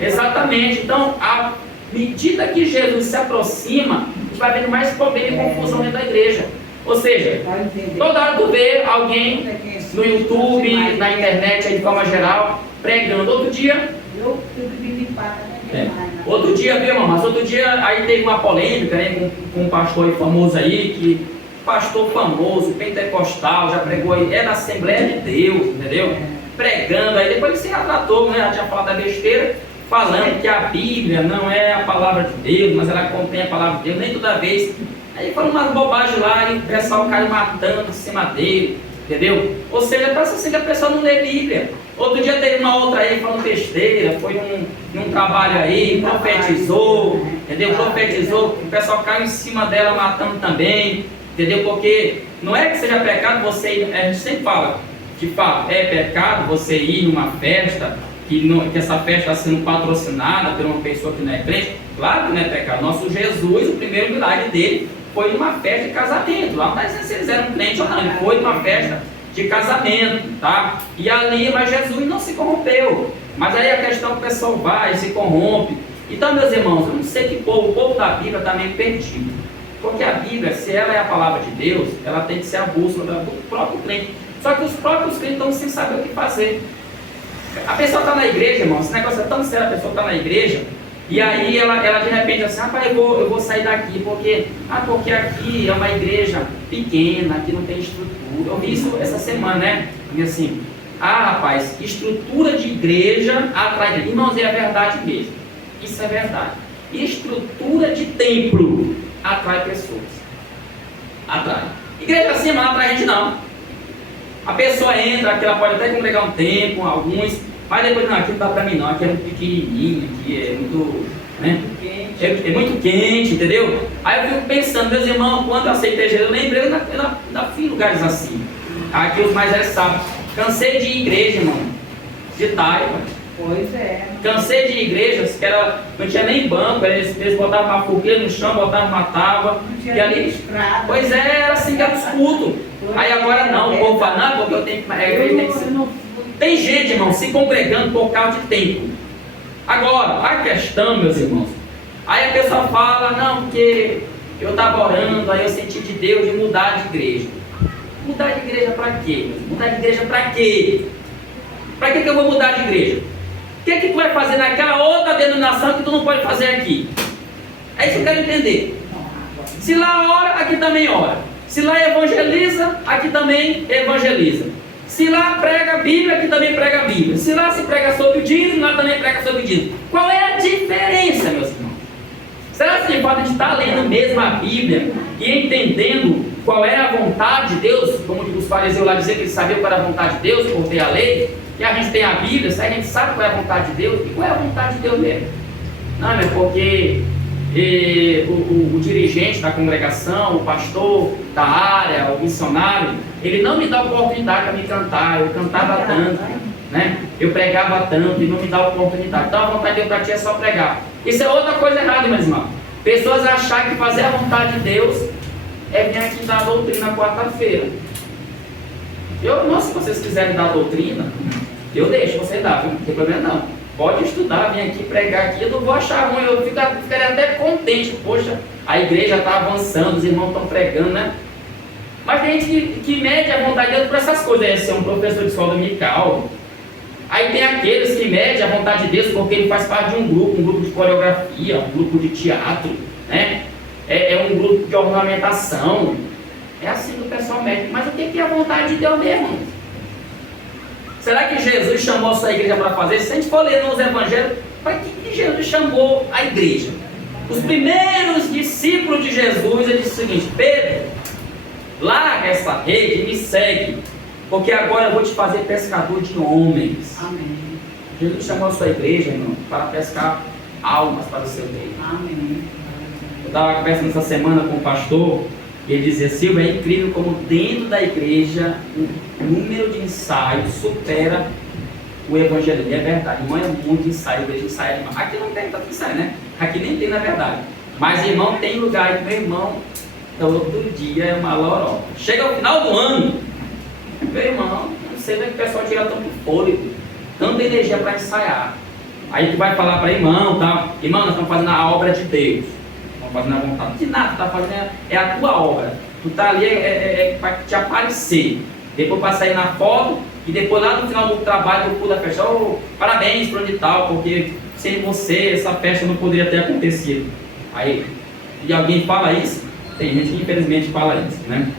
Exatamente. Então, à medida que Jesus se aproxima, a gente vai vendo mais problema e confusão dentro da igreja. Ou seja, toda hora tu vê alguém no YouTube, na internet, aí de forma geral, pregando. Outro dia, viu, irmão? Mas outro dia aí teve uma polêmica, né, com um pastor famoso aí, que pastor famoso, pentecostal, já pregou aí, é da Assembleia de Deus, entendeu? Pregando, aí depois ele se retratou, né? Já tinha falado da besteira, falando que a Bíblia não é a palavra de Deus, mas ela contém a palavra de Deus, nem toda vez. Aí foram umas bobagens lá e o pessoal caiu matando em cima dele, entendeu? Ou seja, parece assim que a pessoa não lê Bíblia. Outro dia teve uma outra aí falando besteira, foi num trabalho aí, profetizou, entendeu? Profetizou, o pessoal caiu em cima dela matando também, entendeu? Porque não é que seja pecado você ir, a gente sempre fala, de fato, é pecado você ir numa festa, que essa festa está sendo patrocinada por uma pessoa que não é crente. Claro que não é pecado. Nosso Jesus, o primeiro milagre dele foi numa festa de casamento. Lá não está dizendo se eles eram crentes ou não, ele foi numa festa de casamento, tá? E ali, mas Jesus não se corrompeu. Mas aí a questão é que o pessoal vai, se corrompe. Então, meus irmãos, eu não sei que o povo da Bíblia está meio perdido. Porque a Bíblia, se ela é a palavra de Deus, ela tem que ser a bússola do próprio crente. Só que os próprios crentes estão sem saber o que fazer. A pessoa está na igreja, irmão, esse negócio é tão sério, a pessoa está na igreja, e aí ela de repente assim, rapaz, eu vou sair daqui, porque aqui é uma igreja pequena, aqui não tem estrutura. Eu vi isso essa semana, né? E assim, rapaz, estrutura de igreja atrai igreja. Irmãos, é a verdade mesmo, isso é verdade. Estrutura de templo atrai pessoas, atrai. Igreja assim não atrai gente não. A pessoa entra, aqui ela pode até congregar um tempo, alguns, mas depois não, aqui não dá pra mim não, aqui é muito pequenininho, aqui é muito, né? É muito quente, entendeu? Aí eu fico pensando, meus irmãos, quando eu aceitei Jesus, eu lembrei, eu ainda fui em lugares assim. Aqui os mais velhos sabem. Cansei de ir em igreja, irmão, de taipa. Pois é. Cansei de ir em igrejas que não tinha nem banco, eles botavam uma fogueira no chão, botavam uma tábua. Não tinha e ali, estrada. pois é, era assim que era os cultos. Aí agora não, o povo fala, não, porque eu tenho que. Tem gente, irmão, se congregando por causa de tempo. Agora, a questão, meus irmãos, aí a pessoa fala, não, porque eu estava orando, aí eu senti de Deus de mudar de igreja. Mudar de igreja para quê? Mudar de igreja para quê? Para que eu vou mudar de igreja? O que tu vai fazer naquela outra denominação que tu não pode fazer aqui? É isso que eu quero entender. Se lá ora, aqui também ora. Se lá evangeliza, aqui também evangeliza. Se lá prega a Bíblia, aqui também prega a Bíblia. Se lá se prega sobre o dízimo, lá também prega sobre o dízimo. Qual é a diferença, meus irmãos? Será que de fato a gente está lendo mesmo a Bíblia e entendendo qual é a vontade de Deus? Como os fariseus lá diziam que eles sabiam qual era a vontade de Deus, por ter a lei. E a gente tem a Bíblia, a gente sabe qual é a vontade de Deus. E qual é a vontade de Deus mesmo? Não, é porque o dirigente da congregação, o pastor da área, o missionário, ele não me dá oportunidade para me cantar. Eu cantava tanto, né? Eu pregava tanto e não me dá oportunidade. Então a vontade de Deus para ti é só pregar. Isso é outra coisa errada, meus irmãos. Pessoas acharem que fazer a vontade de Deus é vir aqui dar a doutrina quarta-feira. Se vocês quiserem dar a doutrina, eu deixo você dar, não tem problema não. Pode estudar, vem aqui pregar aqui, eu não vou achar ruim, eu ficaria até contente. Poxa, a igreja está avançando, os irmãos estão pregando, né? Mas tem gente que mede a vontade de Deus por essas coisas. É ser um professor de escola dominical. Aí tem aqueles que medem a vontade de Deus porque ele faz parte de um grupo de coreografia, um grupo de teatro, né? É um grupo de ornamentação. É assim que o pessoal mede. Mas o que é a vontade de Deus mesmo? Será que Jesus chamou a sua igreja para fazer? Se a gente for ler nos evangelhos, para que Jesus chamou a igreja? Os primeiros discípulos de Jesus, ele disse o seguinte: Pedro, larga essa rede e me segue, porque agora eu vou te fazer pescador de homens. Amém. Jesus chamou a sua igreja, irmão, para pescar almas para o seu reino. Amém. Eu estava conversando essa semana com o pastor, e ele dizia: Silvio, é incrível como dentro da igreja o número de ensaios supera o evangelismo. É verdade, não é muito ensaio, a igreja ensaia demais. Aqui não tem tanto ensaio, né? Aqui nem tem, na verdade. Mas, irmão, tem lugar aí, meu irmão, todo dia é uma loroca. Chega ao final do ano, meu irmão, não sei onde é que o pessoal tira tanto fôlego, tanta energia para ensaiar. Aí tu vai falar para irmão, tá? Irmão, nós estamos fazendo a obra de Deus. Estamos fazendo a vontade. De nada, tu está fazendo é a tua obra. Tu está ali para te aparecer. Depois para sair na foto e depois lá no final do trabalho, do pulo da festa, parabéns para onde tal, porque sem você essa festa não poderia ter acontecido. Aí, e alguém fala isso? Tem gente que infelizmente fala isso, né?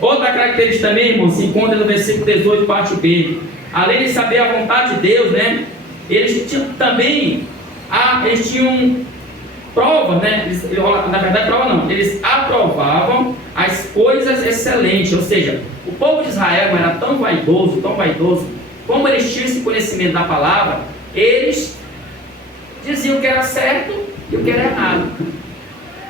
Outra característica também, irmão, se encontra no versículo 18, parte B. Além de saber a vontade de Deus, né? Eles tinham também, eles tinham provas, né? Na verdade, prova não. Eles aprovavam as coisas excelentes. Ou seja, o povo de Israel era tão vaidoso, como eles tinham esse conhecimento da palavra, eles diziam o que era certo e o que era errado.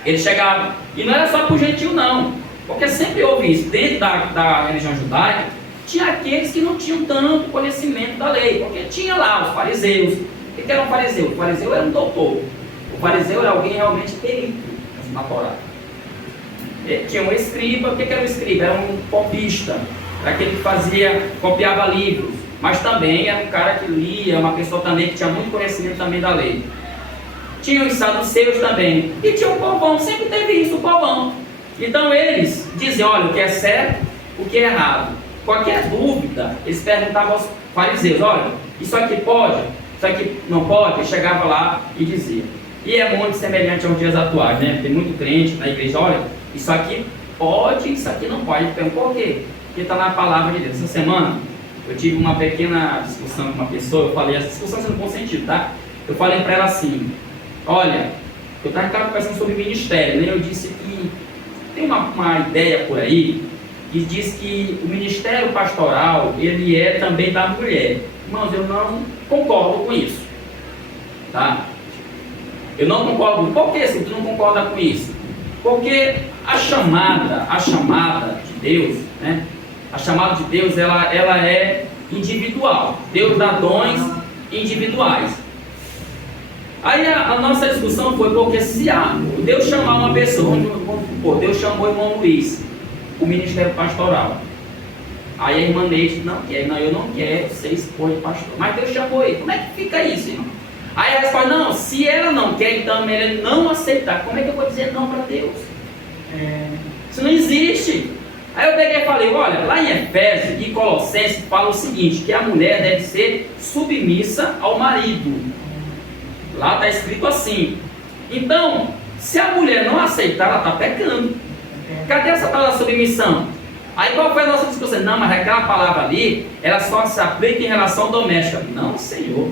Eles chegavam, e não era só para o gentil não, porque sempre houve isso, dentro da religião judaica, tinha aqueles que não tinham tanto conhecimento da lei, porque tinha lá os fariseus. O que era um fariseu? O fariseu era um doutor, o fariseu era alguém realmente perito na Torá. Tinha um escriba. O que era um escriba? Era um copista, era aquele que copiava livros, mas também era um cara que lia, uma pessoa também que tinha muito conhecimento também da lei. Tinha os saduceus também, e tinha o povão, sempre teve isso, o povão. Então eles diziam, olha, o que é certo, o que é errado. Qualquer dúvida, eles perguntavam aos fariseus, olha, isso aqui pode, isso aqui não pode. Ele chegava lá e dizia. E é muito semelhante aos dias atuais, né? Tem muito crente na igreja, olha, isso aqui pode, isso aqui não pode. Pergunta por quê? Porque está na palavra de Deus. Essa semana, eu tive uma pequena discussão com uma pessoa, eu falei, essa discussão sendo bom sentido, tá? Eu falei para ela assim, olha, eu estava conversando sobre ministério, né? Eu disse que tem uma ideia por aí que diz que o ministério pastoral, ele é também da mulher. Irmãos, eu não concordo com isso, tá? Eu não concordo. Por que se tu não concorda com isso? Porque a chamada de Deus, né? A chamada de Deus, ela é individual. Deus dá dons individuais. Aí a nossa discussão foi porque se Deus chamar uma pessoa, Deus chamou o irmão Luiz, o ministério pastoral. Aí a irmã Neide não quer, eu não quero ser esposa de pastor. Mas Deus chamou ele. Como é que fica isso, irmão? Aí ela responde, não, se ela não quer, então é melhor não aceitar. Como é que eu vou dizer não para Deus? Isso não existe. Aí eu peguei e falei, olha, lá em Efésios e Colossenses fala o seguinte, que a mulher deve ser submissa ao marido. Lá está escrito assim. Então, se a mulher não aceitar, ela está pecando. Cadê essa palavra submissão? Aí qual foi a nossa discussão? Não, mas aquela palavra ali, ela só se aplica em relação doméstica. Não, Senhor.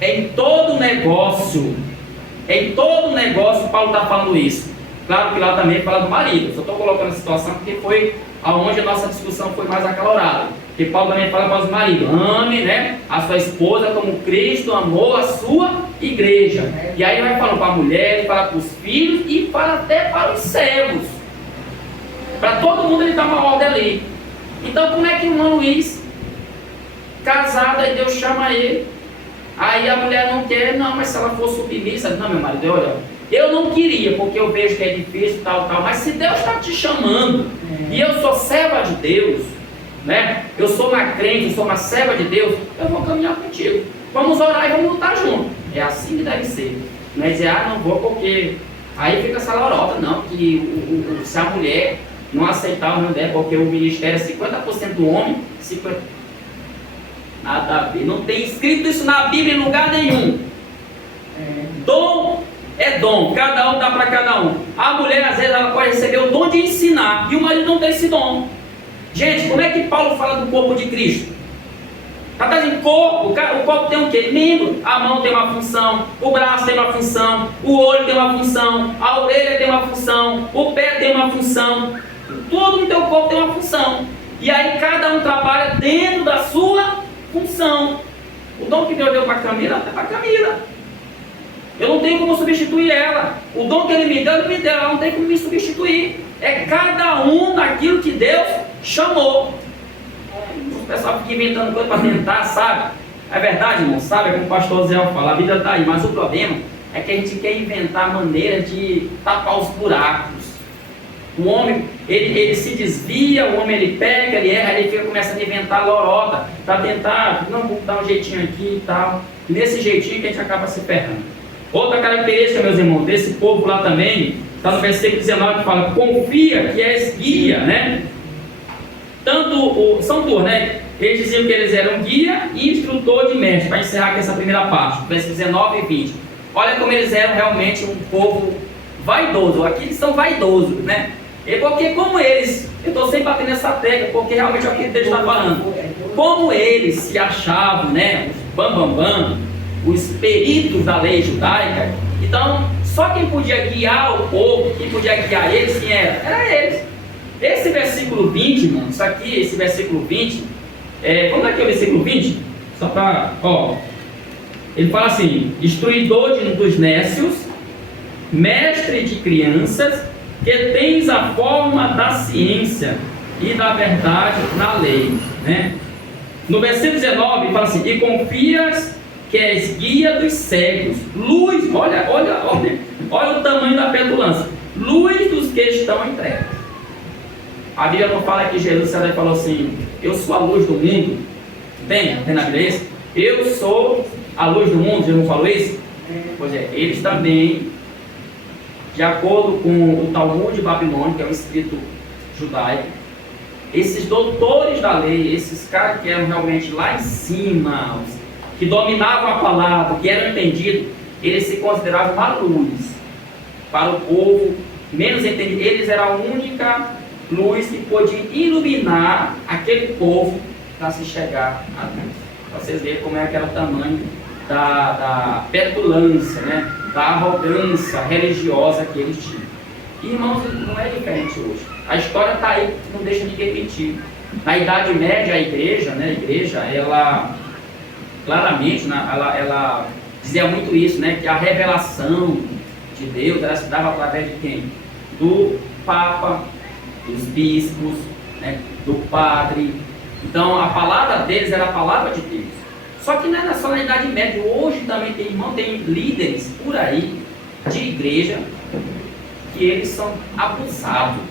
Em todo negócio, Paulo está falando isso. Claro que lá também fala do marido. Só estou colocando a situação porque foi aonde a nossa discussão foi mais acalorada. Porque Paulo também fala para os maridos, ame, né, a sua esposa como Cristo amou a sua igreja. E aí vai falando para a mulher, ele fala para os filhos e fala até para os servos. Para todo mundo ele dá uma ordem ali. Então como é que o irmão Luiz, casado, aí Deus chama ele, aí a mulher não quer, não, mas se ela for submissa, não, meu marido, olha, eu não queria, porque eu vejo que é difícil, tal, mas se Deus está te chamando, e eu sou serva de Deus, né? Eu sou uma crente, eu sou uma serva de Deus, eu vou caminhar contigo. Vamos orar e vamos lutar junto. É assim que deve ser. Não é dizer, não vou porque... Aí fica essa lorota, não, que se a mulher não aceitar o meu ideia, porque o ministério é 50% do homem, 50%... Nada a ver. Não tem escrito isso na Bíblia em lugar nenhum. Dom é dom. Cada um dá para cada um. A mulher, às vezes, ela pode receber o dom de ensinar. E o marido não tem esse dom. Gente, como é que Paulo fala do corpo de Cristo? Está dizendo corpo. O corpo tem o quê? Membro. A mão tem uma função. O braço tem uma função. O olho tem uma função. A orelha tem uma função. O pé tem uma função. Tudo no teu corpo tem uma função. E aí cada um trabalha dentro da sua função. O dom que Deus deu para Camila é para Camila. Eu não tenho como substituir ela. O dom que Ele me deu, ela não tem como me substituir. É cada um daquilo que Deus chamou. O pessoal fica inventando coisa para tentar, sabe? É verdade, irmão, sabe? É como o pastor Zé fala, a vida está aí, mas o problema é que a gente quer inventar maneira de tapar os buracos. O homem, ele se desvia, o homem ele pega, ele erra, ele começa a inventar lorota, para tentar, não, vamos dar um jeitinho aqui e tal. E nesse jeitinho que a gente acaba se ferrando. Outra característica, meus irmãos, desse povo lá também, está no versículo 19 que fala, confia que és guia, né? São duas, né? Eles diziam que eles eram guia e instrutor de mestre, para encerrar aqui essa primeira parte, versículos 19 e 20. Olha como eles eram realmente um povo vaidoso, aqui eles são vaidosos, né? E porque como eles, eu estou sempre batendo nessa tecla, porque realmente é o que Deus está falando, como eles se achavam, né, os bambambam, os peritos da lei judaica, então só quem podia guiar o povo, quem podia guiar eles, quem era? Era eles. Esse versículo 20, irmão, isso aqui, esse versículo 20, vamos dar aqui o versículo 20, só para, ele fala assim, instruidor dos nécios, mestre de crianças, que tens a forma da ciência e da verdade na lei, né? No versículo 19 fala assim, e confias que és guia dos cegos, luz, olha o tamanho da petulância, luz dos que estão em trevas. A Bíblia não fala que Jesus falou assim, eu sou a luz do mundo, tem na Bíblia isso? Eu sou a luz do mundo, Jesus não falou isso? Pois é, eles também, de acordo com o Talmud babilônico, que é um escrito judaico, esses doutores da lei, esses caras que eram realmente lá em cima, que dominavam a palavra, que eram entendidos, eles se consideravam uma luz para o povo menos entendido. Eles eram a única luz que podia iluminar aquele povo para se chegar a Deus. Para vocês verem como é que era o tamanho da petulância, né? Da arrogância religiosa que eles tinham. E, irmãos, não é diferente hoje. A história está aí, não deixa ninguém mentir. Na Idade Média, a igreja, ela claramente, ela dizia muito isso, né? Que a revelação de Deus, ela se dava através de quem? Do Papa, dos bispos, né? Do padre. Então, a palavra deles era a palavra de Deus. Só que não é só na Idade Média, hoje também tem líderes por aí de igreja que eles são abusados.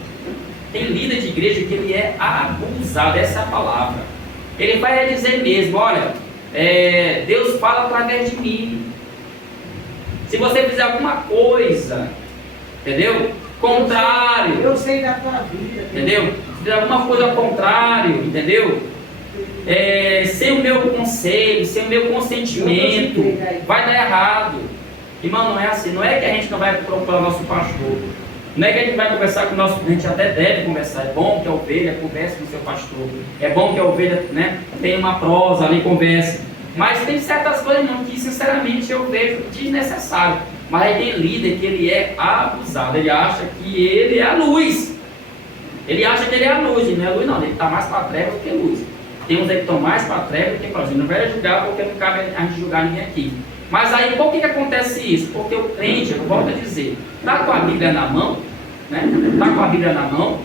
Tem líder de igreja que ele é abusado, essa é a palavra. Ele vai dizer mesmo, olha, Deus fala através de mim. Se você fizer alguma coisa, entendeu? Contrário. Eu sei da tua vida. Entendeu? Se fizer alguma coisa ao contrário, entendeu? Sem o meu conselho, sem o meu consentimento, vai dar errado. Irmão, não é assim. Não é que a gente não vai procurar o nosso pastor. Não é que a gente vai conversar com o nosso... A gente até deve conversar. É bom que a ovelha converse com o seu pastor. É bom que a ovelha, né, tenha uma prosa ali, converse. Mas tem certas coisas, irmão, que sinceramente eu vejo desnecessário. Mas aí tem líder que ele é abusado. Ele acha que ele é a luz. Ele acha que ele é a luz. E não é luz não. Ele está mais para a treva do que luz. Tem uns aí que estão mais para a treva do que para a luz. Não vai julgar porque não cabe a gente julgar ninguém aqui. Mas aí por que acontece isso? Porque o crente, eu volto a dizer, está com a Bíblia na mão, né? Está com a Bíblia na mão,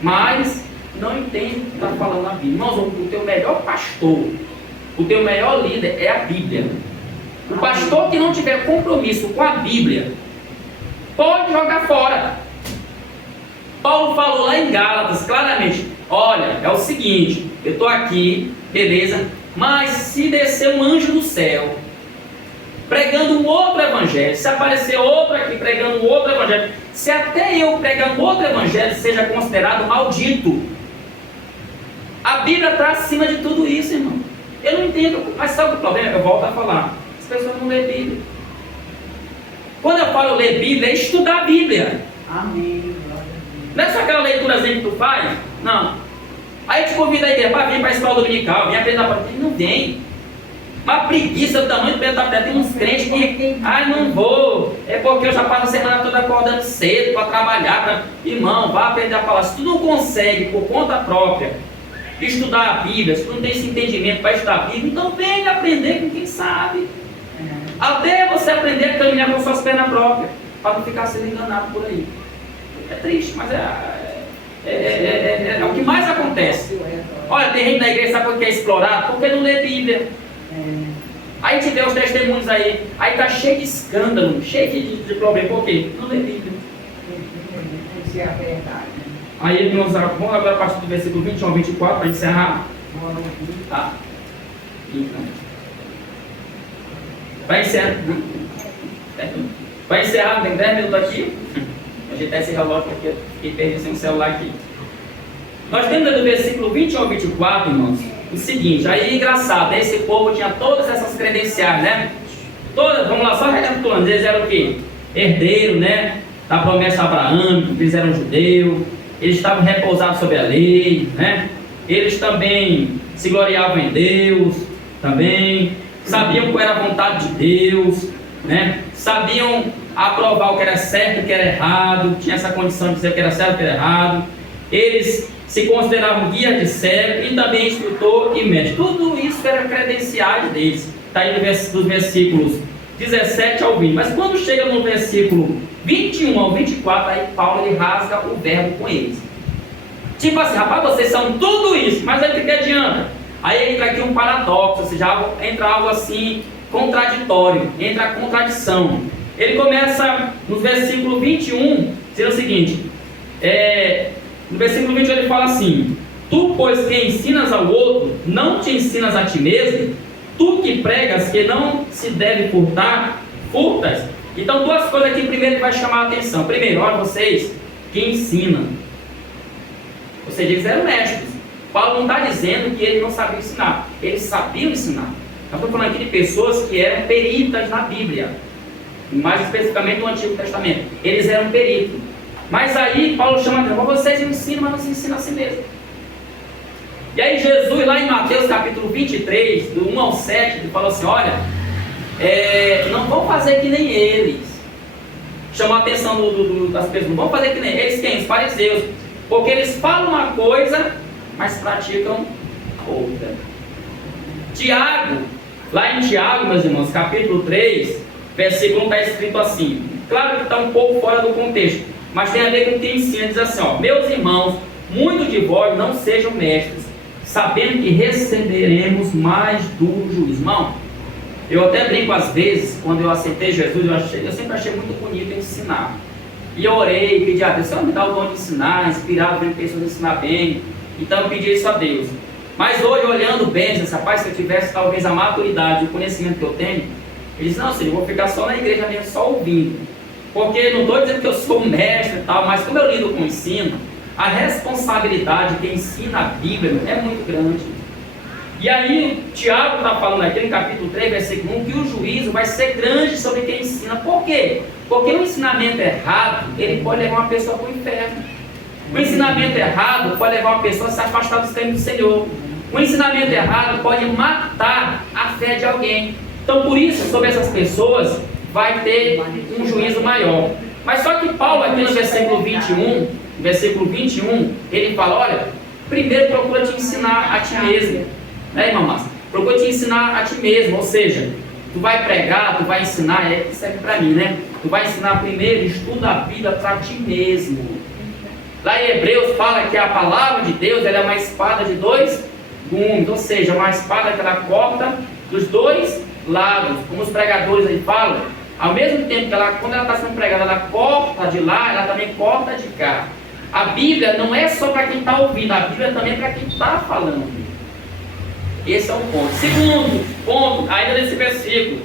mas não entende o que está falando a Bíblia. Irmãos, o teu melhor pastor, o teu melhor líder é a Bíblia. O pastor que não tiver compromisso com a Bíblia, pode jogar fora. Paulo falou lá em Gálatas, claramente, olha, é o seguinte, eu estou aqui, beleza, mas se descer um anjo do céu, pregando um outro evangelho, se aparecer outro aqui pregando um outro evangelho, se até eu pregando outro evangelho seja considerado maldito, a Bíblia está acima de tudo isso, irmão. Eu não entendo, mas sabe o problema? Eu volto a falar, as pessoas não lêem Bíblia. Quando eu falo ler Bíblia, é estudar a Bíblia. Amém. Não é só aquela leiturazinha que tu faz, não. Aí te convida a igreja para vir para a escola dominical, vem aprender a palavra, não vem. Uma preguiça do tamanho do pé. Tem uns crentes que, não vou, é porque eu já passo a semana toda acordando cedo para trabalhar. Irmão, vá aprender a falar. Se tu não consegue, por conta própria, estudar a Bíblia, se tu não tem esse entendimento para estudar a Bíblia, então venha aprender com quem sabe. Até você aprender a caminhar com suas pernas próprias, para não ficar sendo enganado por aí. É triste, mas é o que mais acontece. Olha, tem gente na igreja, sabe por que é explorado? Porque não lê Bíblia. Aí a gente vê os testemunhos aí está cheio de escândalo, cheio de problema. Por quê? Não lê Bíblia. Isso é a verdade. Aí nós vamos agora a partir do versículo 21 ao 24 para encerrar. Tá? Então. Vai encerrar. Vai encerrar, tem 10 minutos aqui. A gente esse relógio porque eu fiquei perdendo sem o celular aqui. Nós temos do versículo 20 ao 24, irmãos, o seguinte, aí engraçado, né? Esse povo tinha todas essas credenciais, né? Todas, vamos lá, só recapitulando, eles eram o quê? Herdeiro, né? Da promessa abraâmica, eles eram judeus, eles estavam repousados sobre a lei, né? Eles também se gloriavam em Deus, também sabiam qual era a vontade de Deus, né? Sabiam aprovar o que era certo e o que era errado, tinha essa condição de dizer o que era certo e o que era errado. Eles se consideravam guia de cego e também instrutor e mestre. Tudo isso era credenciais deles. Está aí dos versículos 17 ao 20. Mas quando chega no versículo 21 ao 24, aí Paulo ele rasga o verbo com eles. Tipo assim, rapaz, vocês são tudo isso, mas aí o que adianta? Aí entra aqui um paradoxo, ou seja, entra algo assim contraditório, entra a contradição. Ele começa no versículo 21, dizendo o seguinte, no versículo 21 ele fala assim: tu, pois, que ensinas ao outro, não te ensinas a ti mesmo? Tu que pregas que não se deve furtar, furtas? Então, duas coisas aqui primeiro que vai chamar a atenção. Primeiro, olha, vocês que ensinam. Ou seja, eles eram mestres. Paulo não está dizendo que eles não sabiam ensinar. Eles sabiam ensinar. Nós estamos falando aqui de pessoas que eram peritas na Bíblia. Mais especificamente no Antigo Testamento. Eles eram peritos. Mas aí Paulo chama a atenção: vocês ensinam, mas não se ensinam a si mesmo. E aí Jesus, lá em Mateus capítulo 23, do 1 ao 7, ele falou assim: olha, não vão fazer que nem eles. Chamou a atenção das pessoas: não vão fazer que nem eles. Quem? Os fariseus. Porque eles falam uma coisa, mas praticam outra. Tiago, lá em Tiago, meus irmãos, capítulo 3, versículo 1, está escrito assim. Claro que está um pouco fora do contexto, mas tem a ver com o que ensina. Diz assim, ó: meus irmãos, muitos de vós não sejam mestres, sabendo que receberemos mais duro juízo. Irmão, eu até brinco às vezes, quando eu aceitei Jesus, eu sempre achei muito bonito ensinar. E eu orei, pedi a Deus: Senhor, me dá o dom de ensinar, inspirado, vendo pessoas ensinar bem. Então eu pedi isso a Deus. Mas hoje, olhando bem, disse: rapaz, se eu tivesse talvez a maturidade, o conhecimento que eu tenho, ele disse: não, Senhor, eu vou ficar só na igreja mesmo, só ouvindo. Porque não estou dizendo que eu sou mestre e tal, mas como eu lido com o ensino, a responsabilidade de quem ensina a Bíblia é muito grande. E aí, Tiago está falando aqui no capítulo 3, versículo 1, que o juízo vai ser grande sobre quem ensina. Por quê? Porque o ensinamento errado, ele pode levar uma pessoa para o inferno. O ensinamento errado pode levar uma pessoa a se afastar dos caminhos do Senhor. O ensinamento errado pode matar a fé de alguém. Então, por isso, sobre essas pessoas, vai ter um juízo maior. Mas só que Paulo, aqui no versículo 21, ele fala: olha, primeiro procura te ensinar a ti mesmo. Né, irmão Márcio? Procura te ensinar a ti mesmo. Ou seja, tu vai pregar, tu vai ensinar, isso serve para mim, né? Tu vai ensinar primeiro, estuda a Bíblia para ti mesmo. Lá em Hebreus fala que a palavra de Deus, ela é uma espada de dois gumes, ou seja, uma espada que ela corta dos dois lados. Como os pregadores aí falam, ao mesmo tempo que ela, quando ela está sendo pregada, ela corta de lá, ela também corta de cá. A Bíblia não é só para quem está ouvindo, a Bíblia também é para quem está falando. Esse é um ponto. Segundo ponto, ainda nesse versículo,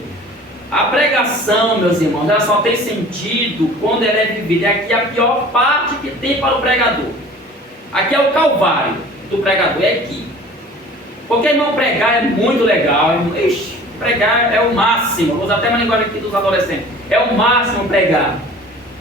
a pregação, meus irmãos, ela só tem sentido quando ela é vivida. Aqui a pior parte que tem para o pregador. Aqui é o calvário do pregador, é aqui. Porque, irmão, pregar é muito legal. Pregar é o máximo. Vou usar até uma linguagem aqui dos adolescentes. É o máximo pregar.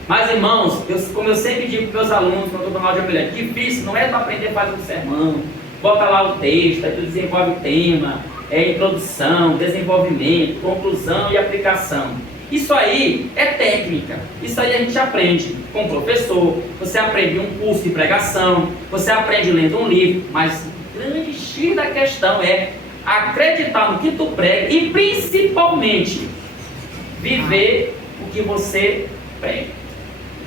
Mas, irmãos, como eu sempre digo para os meus alunos, quando eu estou falando de mulher, difícil não é tu aprender a fazer um sermão. Bota lá o texto, aí tu desenvolve o tema, introdução, desenvolvimento, conclusão e aplicação. Isso aí é técnica. Isso aí a gente aprende com o professor. Você aprende um curso de pregação, você aprende lendo um livro, mas o grande X da questão é acreditar no que tu prega e principalmente viver o que você prega.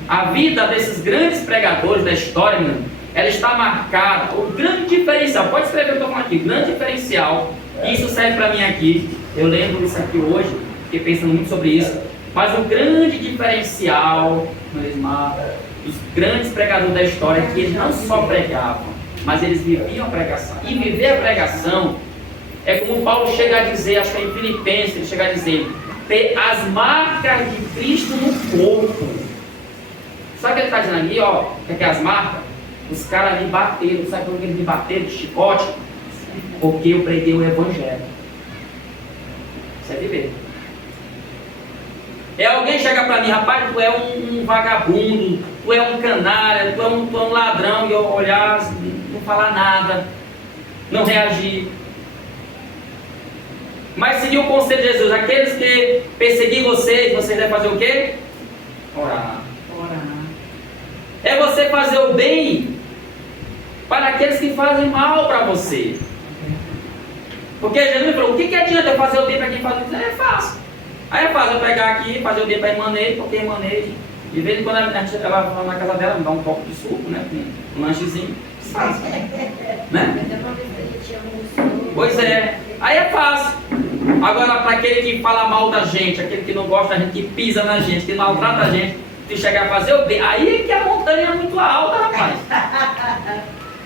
A vida desses grandes pregadores da história, meu, ela está marcada, o grande diferencial, pode escrever o que eu estou falando aqui, grande diferencial, e isso serve para mim aqui, Eu lembro isso aqui hoje, fiquei pensando muito sobre isso. Mas o grande diferencial, os grandes pregadores da história, é que eles não só pregavam, mas eles viviam a pregação. E viver a pregação é como Paulo chega a dizer, acho que é em Filipenses, ele chega a dizer, ter as marcas de Cristo no corpo. Sabe o que ele está dizendo ali, ó? O que é as marcas? Os caras me bateram, sabe por que eles me bateram de chicote? Porque eu preguei o Evangelho. Isso é viver. É alguém chegar para mim, rapaz, tu é um vagabundo, tu é um canalha, tu é um ladrão, e eu olhar, não falar nada, não reagir. Mas seguir o conselho de Jesus, aqueles que perseguir vocês devem fazer o quê? Orar. É você fazer o bem para aqueles que fazem mal para você. Porque Jesus falou, o que adianta eu fazer o bem para quem faz o bem? É fácil. Aí é fácil eu pegar aqui e fazer o bem para a Imanei, porque a Imanei, de vez em quando ela vai na casa dela, me dá um copo de suco, né? Um lanchezinho. Fácil. Né? Pois é. Aí é fácil. Agora, para aquele que fala mal da gente, aquele que não gosta da gente, que pisa na gente, que maltrata a gente, que chegar a fazer o bem, aí é que a montanha é muito alta, rapaz.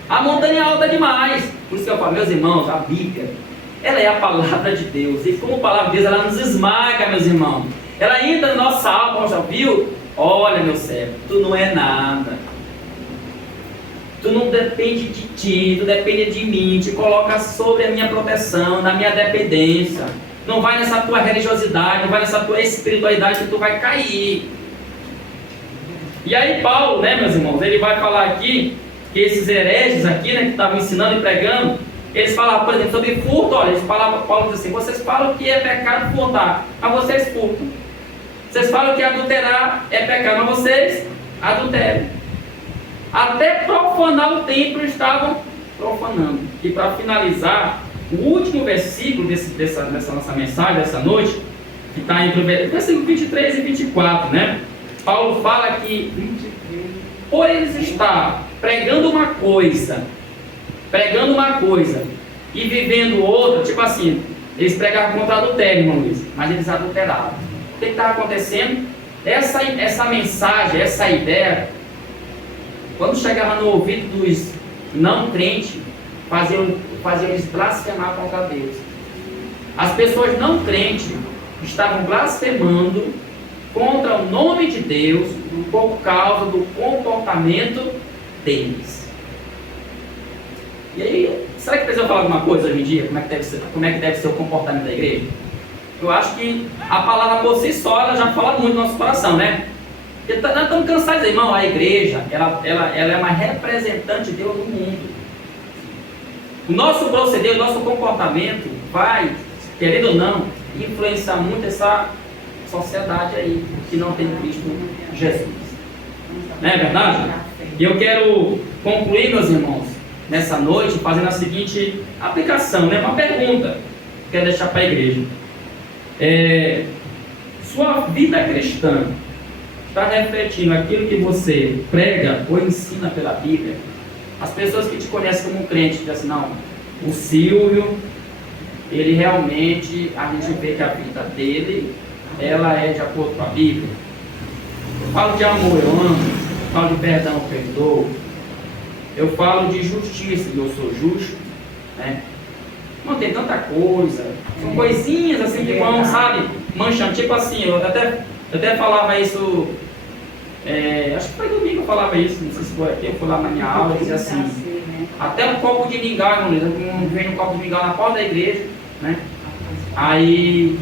A montanha é alta demais. Por isso que eu falo, meus irmãos, a Bíblia, ela é a palavra de Deus. E como palavra de Deus, ela nos esmaga, meus irmãos. Ela entra na nossa alma, já viu? Olha, meu servo, tu não é nada. Tu não depende de ti, tu depende de mim. Te coloca sobre a minha proteção, na minha dependência. Não vai nessa tua religiosidade, não vai nessa tua espiritualidade que tu vai cair. E aí Paulo, né, meus irmãos, ele vai falar aqui que esses hereges aqui, né, que estavam ensinando e pregando, eles falavam, por exemplo, sobre furto. Olha, eles falavam, Paulo diz assim, vocês falam que é pecado furtar, mas vocês furtam. Vocês falam que adulterar é pecado, mas vocês adulteram. Até profanar o templo estavam profanando. E para finalizar, o último versículo dessa nossa mensagem, dessa noite, que está entre o versículo 23 e 24, né? Paulo fala que por eles estar pregando uma coisa e vivendo outra, tipo assim, eles pregavam contra adultério, irmão Luiz, mas eles adulteravam. O que estava acontecendo? Essa mensagem, essa ideia, quando chegava no ouvido dos não crentes, fazia eles blasfemar contra Deus. As pessoas não crentes estavam blasfemando contra o nome de Deus por causa do comportamento deles. E aí, será que precisa falar alguma coisa hoje em dia? Como é que deve ser o comportamento da igreja? Eu acho que a palavra por si só ela já fala muito no nosso coração, né? Porque nós estamos cansados, irmão. A igreja ela é uma representante de Deus no mundo. O nosso proceder, o nosso comportamento vai, querendo ou não, influenciar muito essa sociedade aí que não tem Cristo Jesus. Não é verdade? E eu quero concluir, meus irmãos, nessa noite, fazendo a seguinte aplicação, né? Uma pergunta que eu quero deixar para a igreja. Sua vida cristã está refletindo aquilo que você prega ou ensina pela Bíblia? As pessoas que te conhecem como crente dizem assim, não, o Silvio, ele realmente, a gente vê que a vida dele, ela é de acordo com a Bíblia. Eu falo de amor, eu amo. Eu falo de perdão, eu perdoo. Eu falo de justiça, eu sou justo, né? Não tem tanta coisa. São coisinhas assim que vão, sabe, manchando. Tipo assim, eu até falava isso, acho que foi domingo que eu falava isso, não sei se foi aqui, eu fui lá na minha aula e dizia assim, até um copo de mingau, vem um copo de mingau na porta da igreja, né? Aí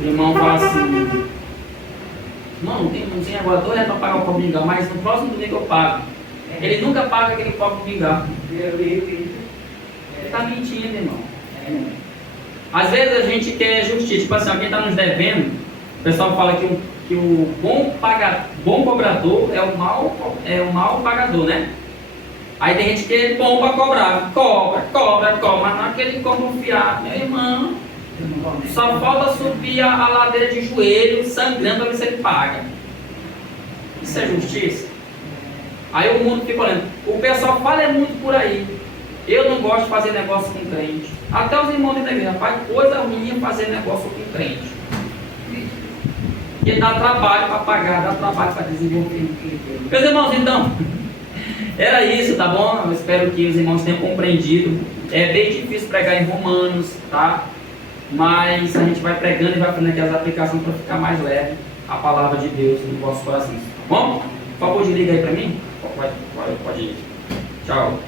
o irmão fala assim, não tem agora R$2 para pagar o copo de mingau, mas no próximo domingo eu pago. Ele nunca paga aquele copo de mingau. Ele está mentindo, irmão. Às vezes a gente quer justiça, tipo assim, alguém está nos devendo, o pessoal fala que o bom cobrador é o mau pagador, né? Aí tem gente que é bom para cobrar, cobra, mas não é aquele cobra fiado, meu irmão. Só falta subir a ladeira de joelho, sangrando para ver se ele paga. Isso é justiça? Aí o mundo fica olhando. O pessoal fala muito por aí. Eu não gosto de fazer negócio com crente. Até os irmãos da igreja, rapaz, coisa ruim é fazer negócio com crente. Porque dá trabalho para pagar, dá trabalho para desenvolver. Meus irmãos, então, era isso, tá bom? Eu espero que os irmãos tenham compreendido. É bem difícil pregar em Romanos, tá? Mas a gente vai pregando e vai fazendo aquelas aplicações para ficar mais leve a palavra de Deus no vosso coração, tá bom? Por favor, desliga aí para mim. Pode ir. Tchau.